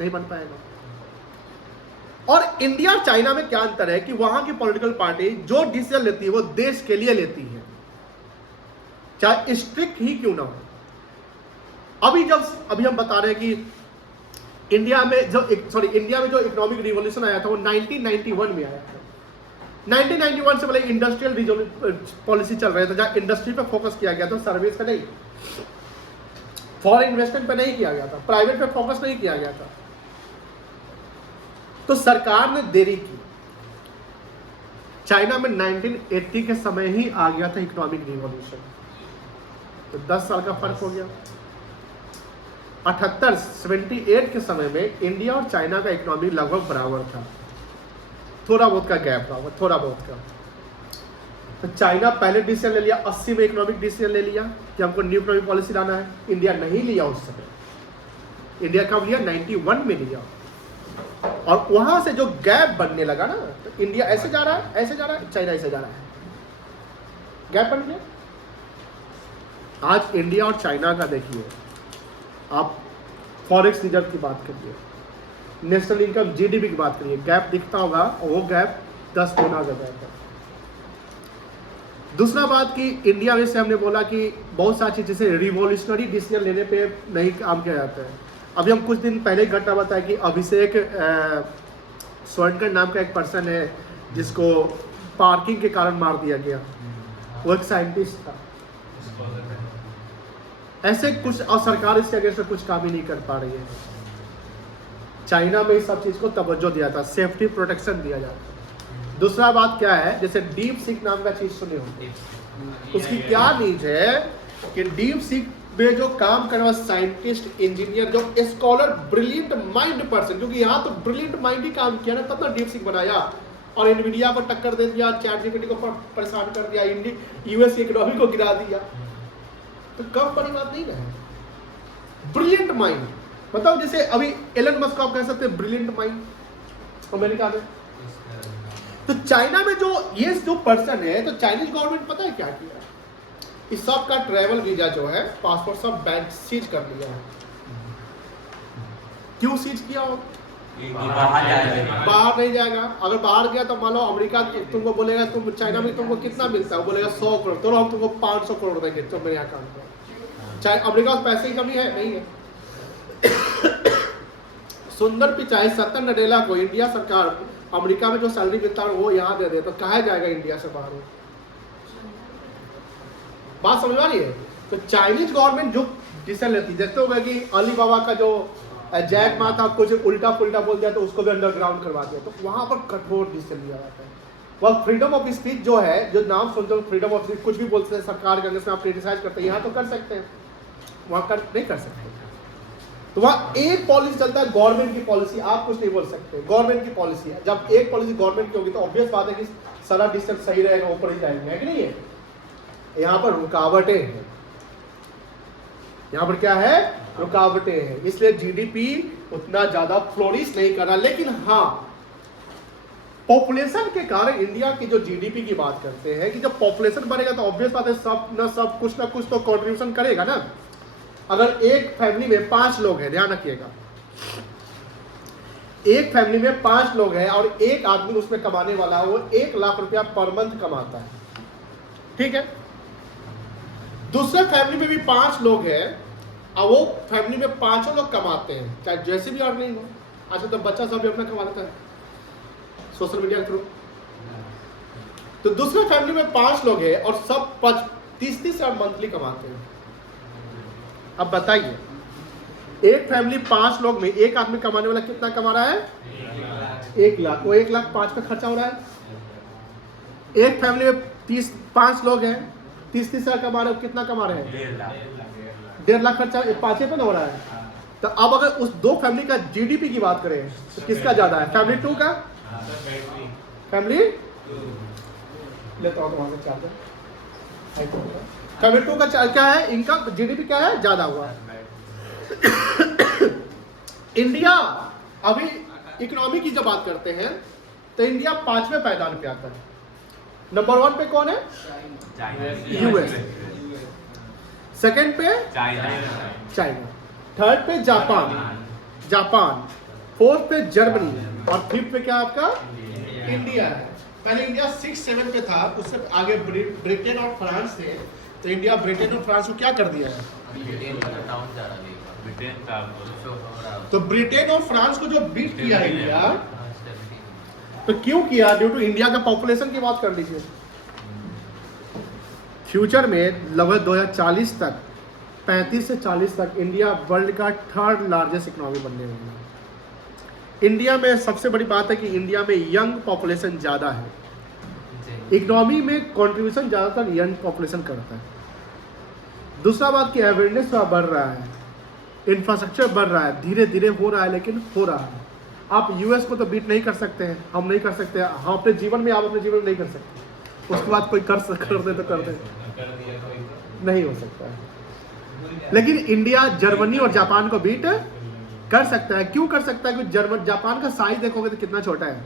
नहीं, बन पाएगा। और इंडिया और चाइना में क्या अंतर है कि वहां की पॉलिटिकल पार्टी जो डिसीजन लेती है वो देश के लिए लेती है, चाहे स्ट्रिक्ट ही क्यों ना हो। अभी हम बता रहे हैं कि इंडिया में जो इकोनॉमिक रिवॉल्यूशन आया था वो 1991 में आया था। 1991 से पहले इंडस्ट्रियल पॉलिसी चल रहा था, जहाँ इंडस्ट्री पे फोकस किया गया था, सर्विस पे नहीं, फॉरेन इन्वेस्टमेंट पे नहीं किया गया था, प्राइवेट पे फोकस नहीं किया गया था। तो सरकार ने देरी की। चाइना में 1980 के समय ही आ गया था इकोनॉमिक रिवॉल्यूशन, तो 10 साल का फर्क हो गया। 78 के समय में इंडिया और चाइना का इकोनॉमी लगभग बराबर था, थोड़ा बहुत का गैप था, थोड़ा बहुत का। तो चाइना पहले डिसीजन ले लिया, 80 में इकोनॉमिक डिसीजन ले लिया कि हमको न्यू इकोनॉमिक पॉलिसी लाना है। इंडिया नहीं लिया उस समय। इंडिया कब लिया? 91 में लिया। और वहां से जो गैप बनने लगा ना, तो इंडिया ऐसे जा रहा है, चाइना ऐसे जा रहा है, गैप बन गया। आज इंडिया और चाइना का देखिए, आप फॉरेक्स रिजर्व की बात करिए, नेशनल इनकम, जीडीपी की बात करिए, गैप दिखता होगा, और वो गैप 10 गुना ज्यादा है। दूसरा बात कि इंडिया में से हमने बोला कि बहुत सारी चीज़ जैसे रिवॉल्यूशनरी डिसीजन लेने पे नहीं काम किया जाता है। अभी हम कुछ दिन पहले घटना बताया कि अभिषेक स्वर्णकर नाम का एक पर्सन है जिसको पार्किंग के कारण मार दिया गया, वो एक साइंटिस्ट था। ऐसे कुछ, और सरकार इसके अगेंस्ट कुछ काम ही नहीं कर पा रही है। चाइना में इस सब चीज़ को तवज्जो दिया था, सेफ्टी प्रोटेक्शन दिया जाता। दूसरा बात क्या है, जैसे डीप सीक नाम का चीज़ सुने होंगे, उसकी क्या नीड है कि डीप सीक में जो काम करने वाला साइंटिस्ट, इंजीनियर, जो स्कॉलर, ब्रिलियंट माइंड पर्सन, क्योंकि यहाँ तो ब्रिलियंट माइंड ही काम किया ना, तब ना डीप सीक बनाया और एनवीडिया को टक्कर दे दिया, चैट जीपीटी को परेशान कर दिया, यूएस की इकोनॉमी को गिरा दिया। तो कम बड़ी बात नहीं है, ब्रिलियंट माइंड। मतलब जैसे अभी एलन मस्क आप कह सकते हैं ब्रिलियंट माइंड अमेरिका में। तो चाइना में जो पर्सन है, तो चाइनीज गवर्नमेंट पता है क्या किया, इस सब का ट्रैवल वीजा जो है, पासपोर्ट सब बैंक सीज कर लिया है। क्यों सीज किया हो? बाहर नहीं जाएगा। अगर बाहर गया तो मान लो अमेरिका तुमको बोलेगा तुम चाइना में तुमको कितना मिलता है, वो बोलेगा 100 करोड़, तो हम तुमको 500 करोड़ देंगे तो मेरे यहाँ काम करो। चाहे अमेरिका में पैसे की कमी है नहीं है। सुंदर पिचाई सत्तर नडेला को इंडिया सरकार अमेरिका में जो सैलरी मिलता है वो यहाँ दे दे, तो कहा जाएगा इंडिया से बाहर? बात समझ आ रही है? तो चाइनीज गवर्नमेंट जो डिसीजन लेती है, देखते होगा कि अली बाबा का जो जैक मा था, कुछ उल्टा पुल्टा बोल दिया तो उसको भी अंडरग्राउंड करवा दिया, तो वहां पर कठोर डिसीजन लिया जाता है। वह फ्रीडम ऑफ स्पीच जो है, जो नाम सुनते हो फ्रीडम ऑफ स्पीच, कुछ भी बोलते हैं सरकार के अंदर, आप क्रिटिसाइज करते हैं, यहाँ तो कर सकते हैं, वहां कर नहीं कर सकते। तो वहाँ एक पॉलिसी चलता है, गवर्नमेंट की पॉलिसी, आप कुछ नहीं बोल सकते, गवर्नमेंट की पॉलिसी है। जब एक पॉलिसी गवर्नमेंट की होगी तो ऑब्वियस बात है कि सारा डिसीजन सही रहेगा, ऊपर ही जाएंगे, है कि नहीं है? यहाँ पर रुकावटें हैं, यहाँ पर क्या है? रुकावटें हैं, इसलिए जीडीपी उतना ज्यादा फ्लोरिश नहीं कर रहा। लेकिन हाँ, पॉपुलेशन के कारण इंडिया की जो जीडीपी की बात करते हैं कि जब पॉपुलेशन बढ़ेगा तो ऑब्वियस बात है सब कुछ ना कुछ तो कंट्रीब्यूशन करेगा ना। अगर एक फैमिली में 5 लोग हैं, ध्यान रखिएगा, एक फैमिली में 5 लोग हैं और एक आदमी उसमें कमाने वाला है, वो 1 लाख रुपया पर मंथ कमाता है, ठीक है। दूसरे फैमिली में भी 5 लोग हैं और वो फैमिली में 5 लोग कमाते हैं, चाहे जैसे भी अर्निंग हो। अच्छा, तो बच्चा सब भी अपना कमा लेता है सोशल मीडिया के थ्रू। तो दूसरे फैमिली में 5 लोग हैं और सब 30-30 हजार मंथली कमाते हैं। अब बताइए, एक फैमिली 5 लोग में एक आदमी कमाने वाला कितना कमा रहा है? 1 लाख। वो 1 लाख 5 पे खर्चा हो रहा है। एक फैमिली में 5 लोग हैं, 30-30 हजार कमा रहे हो, कितना कमा रहे हैं? 1.5 लाख खर्चा 5 पे ना हो रहा है। तो अब अगर उस 2 फैमिली का जीडीपी की बात करें तो किसका ज्यादा है? फैमिली 2 का? फैमिली लेता हूं तो वहां से चार्जर। फैमिली 2 का क्या है? इनका जीडीपी क्या है? ज्यादा हुआ। इंडिया अभी इकोनॉमी की जब बात करते हैं तो इंडिया 5वें पायदान पे आता है। नंबर 1 पे कौन है? यूएस। सेकंड पे चाइना। थर्ड पे जापान। फोर्थ पे जर्मनी और 5th पे क्या आपका? इंडिया है। पहले इंडिया 6-7 पे था, उससे आगे ब्रिटेन और फ्रांस थे। तो इंडिया ब्रिटेन और फ्रांस को क्या कर दिया है? तो ब्रिटेन और फ्रांस को जो बीट किया है इंडिया, तो क्यों किया? ड्यू टू इंडिया का पॉपुलेशन की बात कर लीजिए। फ्यूचर में लगभग 2040 तक 35 से 40 तक इंडिया वर्ल्ड का 3rd लार्जेस्ट इकोनॉमी बनने वाला है। इंडिया में सबसे बड़ी बात है कि इंडिया में यंग पॉपुलेशन ज़्यादा है। इकोनॉमी में कंट्रीब्यूशन ज़्यादातर यंग पॉपुलेशन करता है। दूसरा बात की अवेयरनेस बढ़ रहा है, इंफ्रास्ट्रक्चर बढ़ रहा है, धीरे धीरे हो रहा है, लेकिन हो रहा है। आप यूएस को तो बीट नहीं कर सकते हैं, हम नहीं कर सकते, हम अपने जीवन में, आप अपने जीवन में नहीं कर सकते। उसके बाद कोई कर दे तो कर दे, नहीं हो सकता है। लेकिन इंडिया जर्मनी और जापान को बीट कर सकता है। क्यों कर सकता है? क्योंकि जापान का साइज देखोगे तो कितना छोटा है।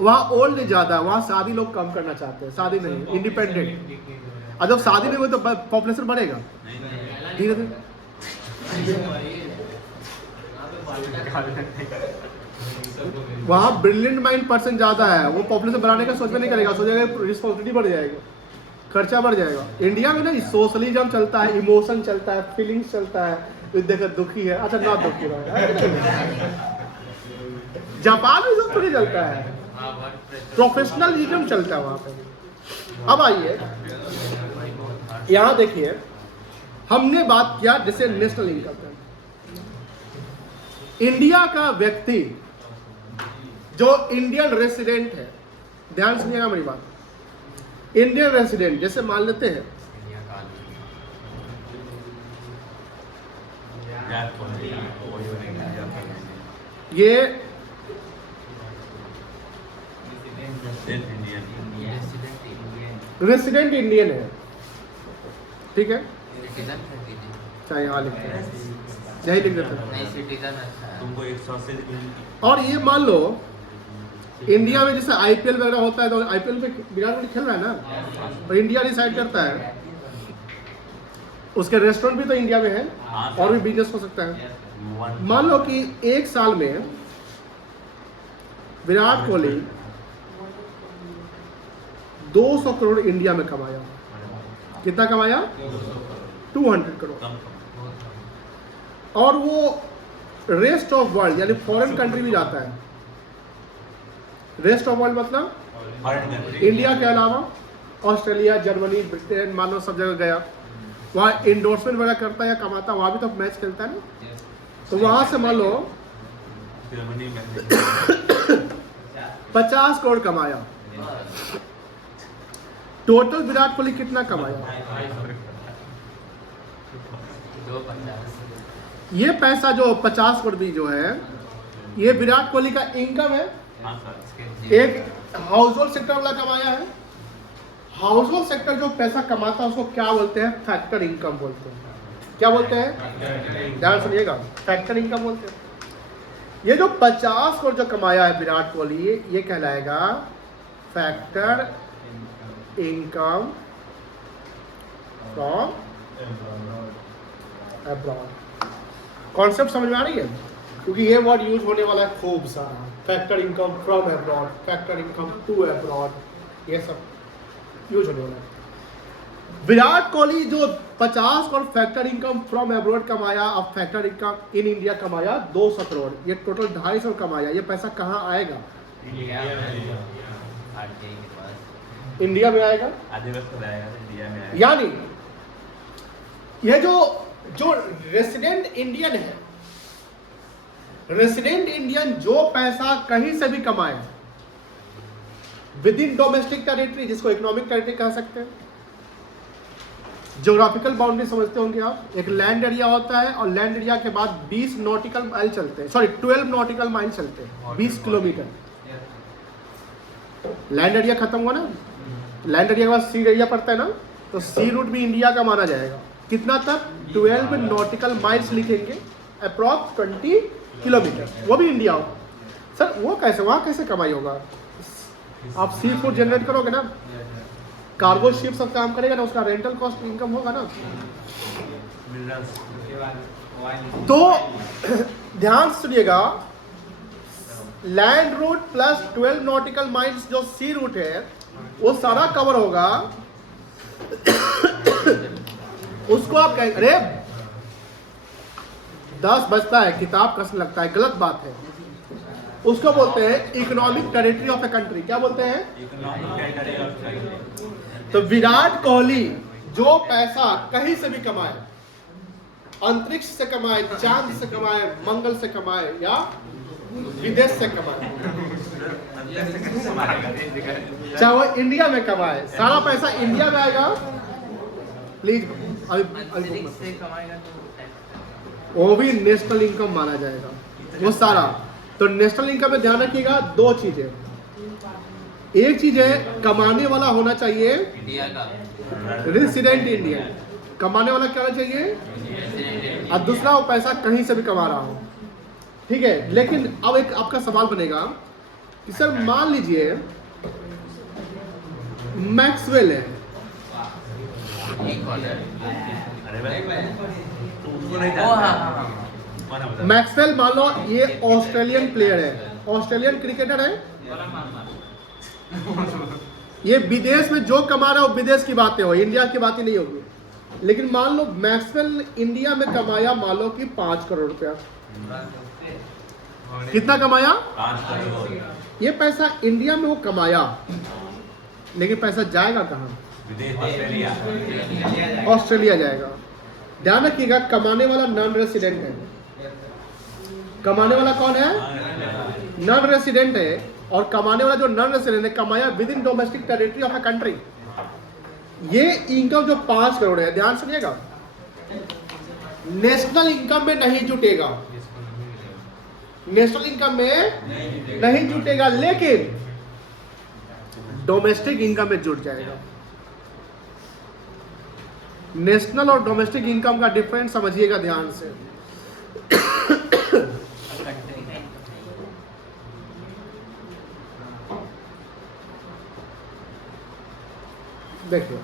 वहाँ ओल्ड ज़्यादा है, वहाँ शादी लोग कम करना चाहते हैं, शादी नहीं, इंडिपेंडेंट। और जब शादी नहीं हुई तो पॉपुलेशन बढ़ेगा धीरे धीरे। वहाँ ब्रिलियंट माइंड पर्सन ज़्यादा है, वो पॉपुलेशन बढ़ाने का सोच में नहीं करेगा, सोचेगा रिस्पॉन्सिबिलिटी बढ़ जाएगा, खर्चा बढ़ जाएगा। इंडिया में नहीं, सोशलिज्म चलता है, इमोशन चलता है, फीलिंग्स चलता है। देखो दुखी है, अच्छा ना दुखी रहो। जापान में सब थोड़ी चलता है, प्रोफेशनलिज्म चलता है वहाँ पे। अब आइए यहाँ देखिए, हमने बात किया जैसे नेशनल इनकम का। इंडिया का व्यक्ति जो इंडियन रेसिडेंट है, ध्यान सुनिएगा मेरी बात, इंडियन रेसिडेंट जैसे मान लेते हैं ये रेसिडेंट इंडियन है, ठीक है, चाहे यहाँ लिखते हैं, यही लिख देते हैं। तुमको 100 से और ये मान लो इंडिया में जैसे आईपीएल वगैरह होता है, तो आईपीएल में विराट कोहली खेल रहा है ना, और इंडिया डिसाइड करता है। उसके रेस्टोरेंट भी तो इंडिया में है, और भी बिजनेस हो सकता है। मान लो कि एक साल में विराट कोहली 200 करोड़ इंडिया में कमाया। कितना कमाया? 200 करोड़। और वो रेस्ट ऑफ वर्ल्ड यानी फॉरेन कंट्री भी जाता है। रेस्ट ऑफ वर्ल्ड मतलब इंडिया के अलावा ऑस्ट्रेलिया, जर्मनी, ब्रिटेन, मान लो सब जगह गया, वहाँ इंडोर्समेंट वगैरह करता है या कमाता है, वहाँ भी तो मैच खेलता है ना। तो वहाँ से मान लो जर्मनी में 50 करोड़ कमाया। टोटल विराट कोहली कितना कमाया? 250। ये पैसा जो 50 करोड़ भी जो है, ये विराट कोहली का इनकम है। हाँ सर एक हाउस होल्ड सेक्टर वाला कमाया है। हाउस होल्ड सेक्टर जो पैसा कमाता है उसको क्या बोलते हैं? फैक्टर इनकम बोलते हैं। क्या बोलते हैं? ध्यान सुनिएगा, फैक्टर इनकम बोलते हैं। ये जो 50 करोड़ जो कमाया है विराट कोहली, ये कहलाएगा factor income from abroad. Concept समझ में आ रही है? क्योंकि ये वर्ड यूज होने वाला है खूब सारा, factor income from abroad, factor income to abroad, ये सब यूज होने वाला है। विराट कोहली जो 50 crore factor income from abroad कमाया, अब फैक्टर इनकम इन इंडिया कमाया 200 करोड़, ये टोटल 250 कमाया। ये पैसा कहाँ आएगा? RTI के पास। इंडिया में आएगा। आधे वक्त तो आएगा इंडिया में आएगा। यानी ये जो रेसिडेंट इंडियन है, रेसिडेंट इंडियन जो पैसा कहीं से भी कमाए विद इन डोमेस्टिक टेरिटरी, जिसको इकोनॉमिक टेरिटरी कह सकते हैं। ज्योग्राफिकल बाउंड्री समझते होंगे आप, एक लैंड एरिया होता है और लैंड एरिया के बाद 20 नॉटिकल माइल चलते हैं, सॉरी 12 नॉटिकल माइल चलते हैं, 20 किलोमीटर। लैंड एरिया खत्म हुआ ना, लैंड एरिया के बाद सी एरिया पड़ता है ना, तो सी रूट भी इंडिया का माना जाएगा। कितना तक? 12 नॉटिकल माइल्स लिखेंगे, अप्रॉक्स 20 किलोमीटर, वो भी इंडिया हो। सर वो कैसे, वहाँ कैसे कमाई होगा? आप सी फूड जनरेट करोगे ना, कार्गो शिप सब काम करेगा ना, उसका रेंटल कॉस्ट इनकम होगा ना। तो ध्यान सुनिएगा, land route plus 12 nautical miles जो सी रूट है वो सारा कवर होगा। उसको आप कहें, अरे 10 बजता है, किताब कसने लगता है, गलत बात है। उसको बोलते हैं economic territory of a country. क्या बोलते हैं? तो विराट कोहली जो पैसा कहीं से भी कमाए, अंतरिक्ष से कमाए, चांद से कमाए, मंगल से कमाए या विदेश से कमाए, चाहे वो इंडिया में कमाए, सारा पैसा इंडिया में आएगा। प्लीज अंतरिक्ष से कमाएगा तो वो भी नेशनल इनकम माना जाएगा वो सारा। तो नेशनल इनकम में ध्यान रखिएगा 2 चीजें। एक चीज है कमाने वाला होना चाहिए इंडिया का रेसिडेंट इंडियन, कमाने वाला क्या होना चाहिए, और दूसरा वो पैसा कहीं से भी कमा रहा हो। ठीक है, लेकिन अब एक आपका सवाल बनेगा कि सर मान लीजिए मैक्सवेल है, एक ऑर्डर। नहीं मैक्सवेल मान लो ये ऑस्ट्रेलियन प्लेयर है, ऑस्ट्रेलियन क्रिकेटर है, ये विदेश में जो कमा रहा हो विदेश की बातें हो, इंडिया की बातें नहीं होगी। लेकिन मान लो मैक्सवेल इंडिया में कमाया मान लो कि 5 करोड़ रुपया। कितना कमाया? 5 करोड़। ये पैसा इंडिया में वो कमाया, लेकिन पैसा जाएगा कहाँ? विदेश ऑस्ट्रेलिया। ऑस्ट्रेलिया जाएगा। ध्यान रखिएगा, कमाने वाला नॉन रेसिडेंट है। कमाने वाला कौन है? नॉन रेसिडेंट है। और कमाने वाला जो नॉन रेसिडेंट है कमाया with in domestic territory of a country. ये इनकम जो 5 करोड़ है, ध्यान सुनिएगा, नेशनल इनकम में नहीं जुटेगा, नेशनल इनकम में नहीं जुटेगा, लेकिन डोमेस्टिक इनकम में जुट जाएगा। नेशनल और डोमेस्टिक इनकम का डिफरेंस समझिएगा ध्यान से। देखिए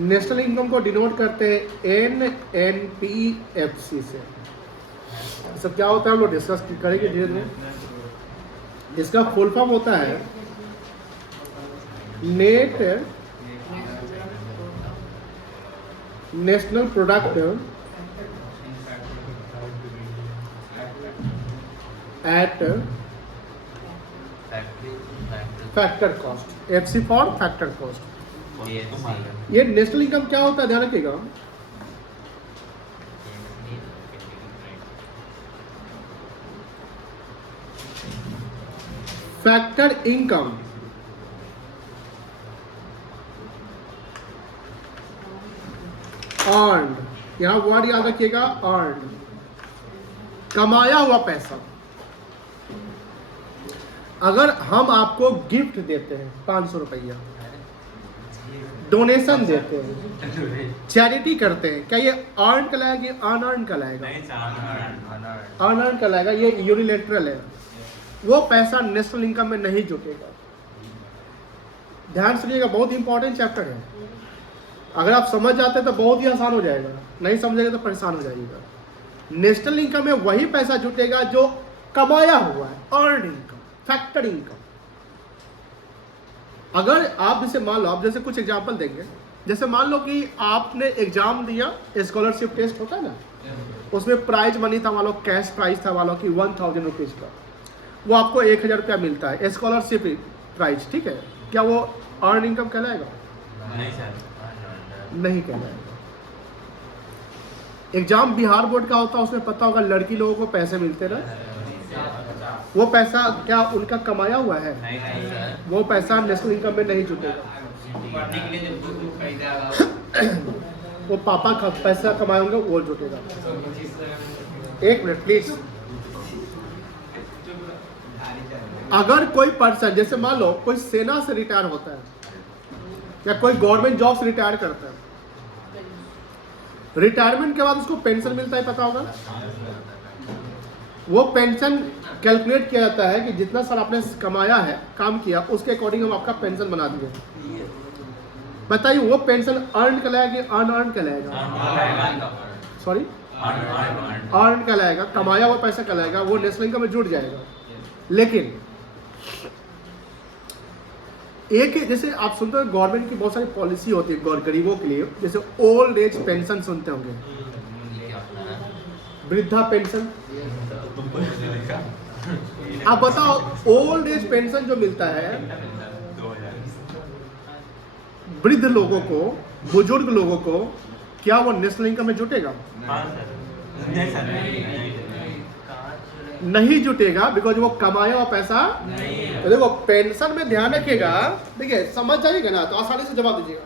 नेशनल इनकम को डिनोट करते हैं NNPFC से। सब क्या होता है हम लोग डिस्कस करेंगे धीरे धीरे। इसका फुल फॉर्म होता है net national product at factor cost, FC for factor cost. ये नेशनल इनकम क्या होता है ध्यान रखिएगा। फैक्टर इनकम अर्न, यहां वर्ड याद रखिएगा अर्न, कमाया हुआ पैसा। अगर हम आपको गिफ्ट देते हैं 500 रुपया, डोनेशन देते हैं, चैरिटी करते हैं, क्या ये अर्न कहलाएगा कि अनअर्न कहलाएगा? नहीं चाहता। अनअर्न कहलाएगा, ये यूनिलेटरल है। वो पैसा नेशनल इनकम में नहीं जुटेगा। ध्यान सुनिएगा, बहुत इंपॉर्टेंट चैप्टर है। अगर आप समझ जाते हैं तो बहुत ही आसान हो जाएगा, नहीं समझेगा तो परेशान हो जाइएगा। नेशनल इनकम में वही पैसा जुटेगा जो कमाया हुआ है, अर्न इनकम, फैक्टर इनकम। अगर आप जैसे मान लो, आप जैसे कुछ एग्जांपल देंगे, जैसे मान लो कि आपने एग्जाम दिया, स्कॉलरशिप टेस्ट होता है ना, उसमें प्राइज मनी था, मान लो कैश प्राइज था मान लो कि 1000 रुपीज का, वो आपको 1000 रुपया मिलता है स्कॉलरशिप प्राइज, ठीक है, क्या वो अर्न इनकम कहलाएगा? नहीं सर, नहीं कहलाएगा। एग्जाम बिहार बोर्ड का होता है, उसमें पता होगा लड़की लोगों को पैसे मिलते ना, वो पैसा क्या उनका कमाया हुआ है? नहीं सर, वो पैसा नेशनल इनकम में नहीं जुटेगा। वो पापा का पैसा कमाए होंगे वो जुटेगा। एक मिनट प्लीज। अगर कोई पर्सन, जैसे मान लो कोई सेना से रिटायर होता है या कोई गवर्नमेंट जॉब से रिटायर करता है, रिटायरमेंट के बाद उसको पेंशन मिलता है, पता होगा। वो पेंशन कैलकुलेट किया जाता है कि जितना साल आपने कमाया है, काम किया, उसके अकॉर्डिंग हम आपका पेंशन बना दिए। बताइए वो पेंशन अर्न कहलाएगा कि अनअर्न कहलाएगा? सॉरी, अर्न कहलाएगा, कमाया हुआ पैसा कहलाएगा, वो नेशनल इनकम में जुट जाएगा। लेकिन एक जैसे आप सुनते हो गवर्नमेंट की बहुत सारी पॉलिसी होती है गरीबों के लिए, जैसे ओल्ड एज पेंशन सुनते होंगे, वृद्धा पेंशन। आप बताओ ओल्ड एज पेंशन जो मिलता है वृद्ध लोगों को, बुजुर्ग लोगों को, क्या वो नेशनल इनकम में जुटेगा? नहीं जुटेगा, बिकॉज वो कमाया हुआ पैसा। तो देखो पेंशन में ध्यान रखिएगा, देखिए समझ जाइएगा ना तो आसानी से जवाब दीजिएगा।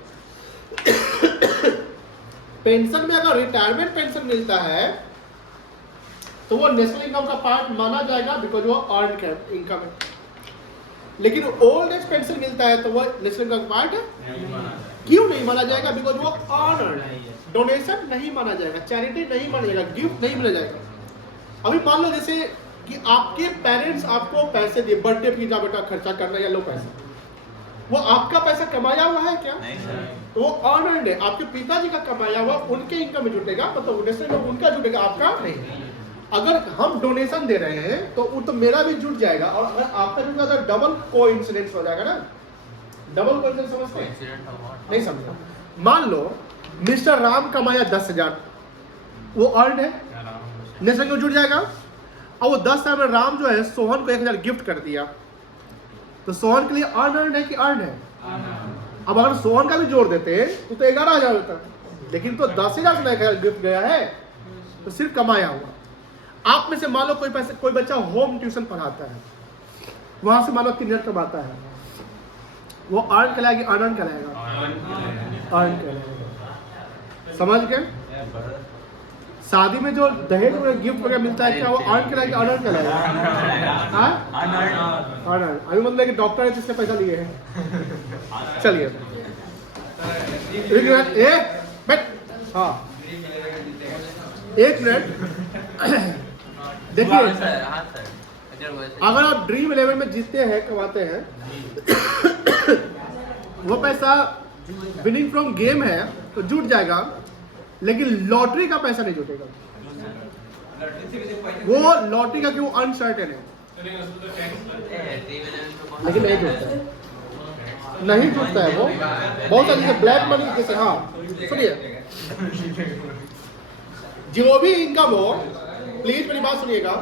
पेंशन में अगर रिटायरमेंट पेंशन मिलता है तो वो नेशनल इनकम का पार्ट माना जाएगा, बिकॉज वो अर्न इनकम है। लेकिन ओल्ड एज पेंशन मिलता है तो वो नेशनल इनकम का पार्ट है। क्यों नहीं माना जाएगा? बिकॉज वो अर्न, डोनेशन नहीं माना जाएगा, चैरिटी नहीं माना जाएगा, गिफ्ट नहीं माना जाएगा। अभी मान लो जैसे कि आपके पेरेंट्स आपको पैसे दिए, बर्थडे पिज्जा बेटा खर्चा करना या लो पैसा, वो आपका पैसा कमाया हुआ है क्या? नहीं सर, तो वो अर्नड है। आपके पिताजी का कमाया हुआ उनके इनकम में जुटेगा, मतलब नेशनल इनकम उनका जुटेगा, आपका नहीं। अगर हम डोनेशन दे रहे हैं तो वो तो मेरा भी जुट जाएगा, और अगर आपका जुटेगा तो डबल कोइंसिडेंस हो जाएगा ना। डबल कोइंसिडेंस समझते हैं? नहीं समझा। मान लो मिस्टर राम कमाया 10,000, वो अर्न है, नेशनल इनकम जुट जाएगा। और वो 10 साल में राम जो है सोहन को 1000 गिफ्ट कर दिया, तो सोहन के लिए अर्न है कि अर्न है? अब अगर सोहन का भी जोड़ देते तो 11,000 होता, लेकिन तो 10,000 से 1,000 गिफ्ट गया है, तो सिर्फ कमाया हुआ। आप में से मान लो कोई बच्चा होम ट्यूशन पढ़ाता है, वहां से मान लो 3,000 कमाता है, वो अर्न कहलाएगा कि अनअर्न कहलाएगा? अर्न कहलाएगा। समझ गए? शादी में जो दहेज में गिफ्ट वगैरह मिलता है, क्या वो अर्न कहलाएगा अनअर्न कहलाएगा? अनअर्न। अभी मतलब कि डॉक्टर है जिससे पैसा लिए हैं। चलिए हाँ एक मिनट देखिए, अगर आप ड्रीम 11 में जीतते हैं, कमाते हैं, वो पैसा विनिंग फ्रॉम गेम है तो जुट जाएगा, लेकिन लॉटरी का पैसा नहीं जुटेगा। वो लॉटरी का क्यों अनसर्टेन है, लेकिन नहीं जुटता है, नहीं जुटता है। वो बहुत सारी ब्लैक मनी जैसे, हाँ सुनिए, जो भी इनकम हो, प्लीज मेरी बात सुनिएगा,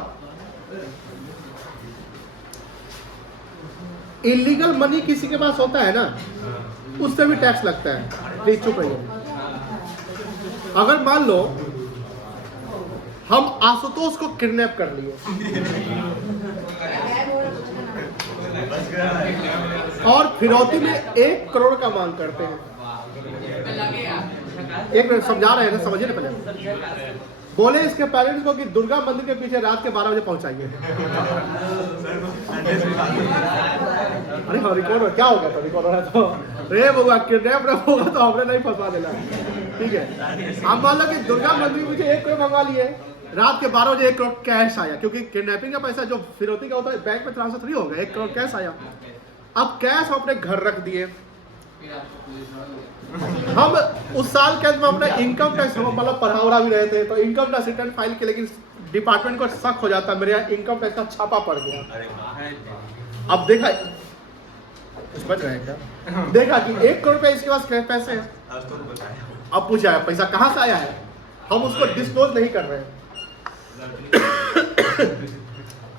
इलीगल मनी किसी के पास होता है ना, उससे भी टैक्स लगता है। प्लीज चुप रहिए। अगर मान लो हम आशुतोष को किडनैप कर लिए और फिरौती में 1 करोड़ का मांग करते हैं। एक मिनट समझा रहे हैं ना, समझिए ना पहले। बोले इसके पेरेंट्स को कि दुर्गा मंदिर के पीछे रात के 12 बजे पहुंचाइए। अरे हाँ रिकॉर्ड क्या हो गया था, रिकॉर्ड हो रहा तो रेप होगा, किडनैप होगा तो हमने नहीं फंसा देना। ठीक है, आप मान लो कि दुर्गा मंदिर के पीछे 1 करोड़ मंगवा लिए, रात के 12 बजे 1 करोड़ कैश आया, क्योंकि किडनैपिंग का पैसा जो फिरौती का होता है बैंक में ट्रांसफर नहीं होगा, 1 करोड़ कैश आया। अब कैश हम अपने घर रख दिए। हम उस साल के अंत में अपना इनकम टैक्स हम मतलब पढ़ा भी रहे थे, तो इनकम टैक्स रिटर्न फाइल के, लेकिन डिपार्टमेंट को शक हो जाता मेरे यहाँ इनकम टैक्स का छापा पड़ गया। अब देखा कुछ बच रहा है क्या, देखा कि 1 करोड़ रुपए इसके पास पैसे हैं। अब पूछा है पैसा कहाँ से आया है, हम उसको डिस्क्लोज नहीं कर रहे हैं।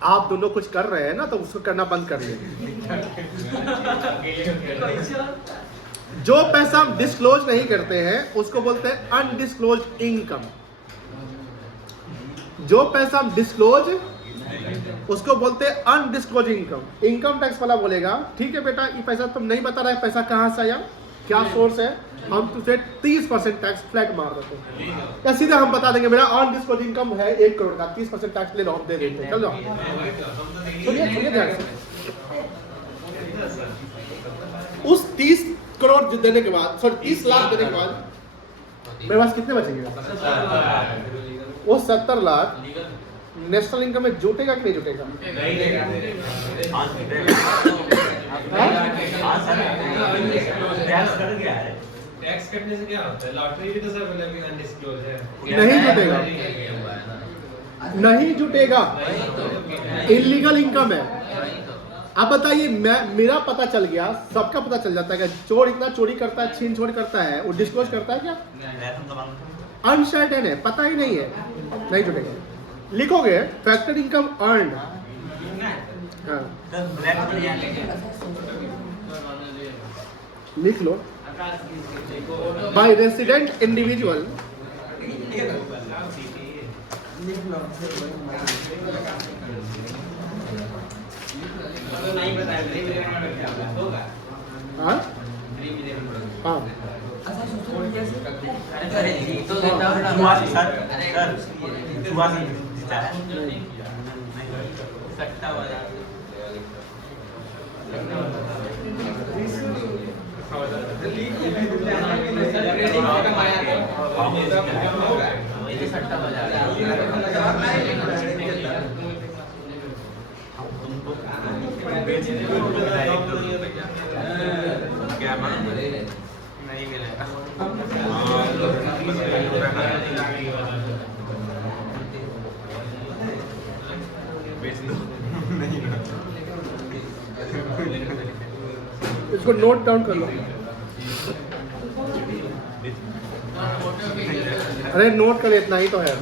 आप दोनों कुछ कर रहे हैं ना, तो उसको करना बंद कर दिए। जो पैसा हम डिस्क्लोज नहीं करते हैं उसको बोलते हैं अनडिस्क्लोज इनकम। जो पैसा हम डिस्क्लोज उसको बोलते हैं अनडिस्क्लोज इनकम। इनकम टैक्स वाला बोलेगा ठीक है बेटा, ये पैसा तुम नहीं बता रहा है, पैसा कहां से आया, क्या सोर्स है, हम तुझे 30% टैक्स फ्लैट मार देते हैं, या सीधे हम बता देंगे मेरा अनडिस्क्लोज इनकम है 1 करोड़ का, 30% टैक्स ले लो, हम दे देते हैं। चल जाओ, सुनिए ध्यान से। उस 30 करोड़ देने के बाद, सॉरी 30 लाख देने के बाद मेरे पास कितने बचेंगे? वो 70 लाख नेशनल इनकम में जुटेगा कि नहीं जुटेगा? टैक्स कटने से क्या होता है? लॉटरी भी तो सर मतलब अनडिस्क्लोज है। नहीं जुटेगा, नहीं जुटेगा, इलीगल इनकम है। आप बताइए, मेरा पता चल गया, सबका पता चल जाता है कि चोर इतना चोरी करता है, छीन छोड़ करता है, वो डिस्क्लोज करता है क्या? अनसर्टेन है, पता ही नहीं है, नहीं जुटेगा। लिखोगे फैक्टर इनकम अर्न, लिख लो बाय रेसिडेंट इंडिविजुअल हाँ हाँ नहीं मिलेगा। इसको नोट डाउन कर लो। अरे नोट कर, इतना ही तो है।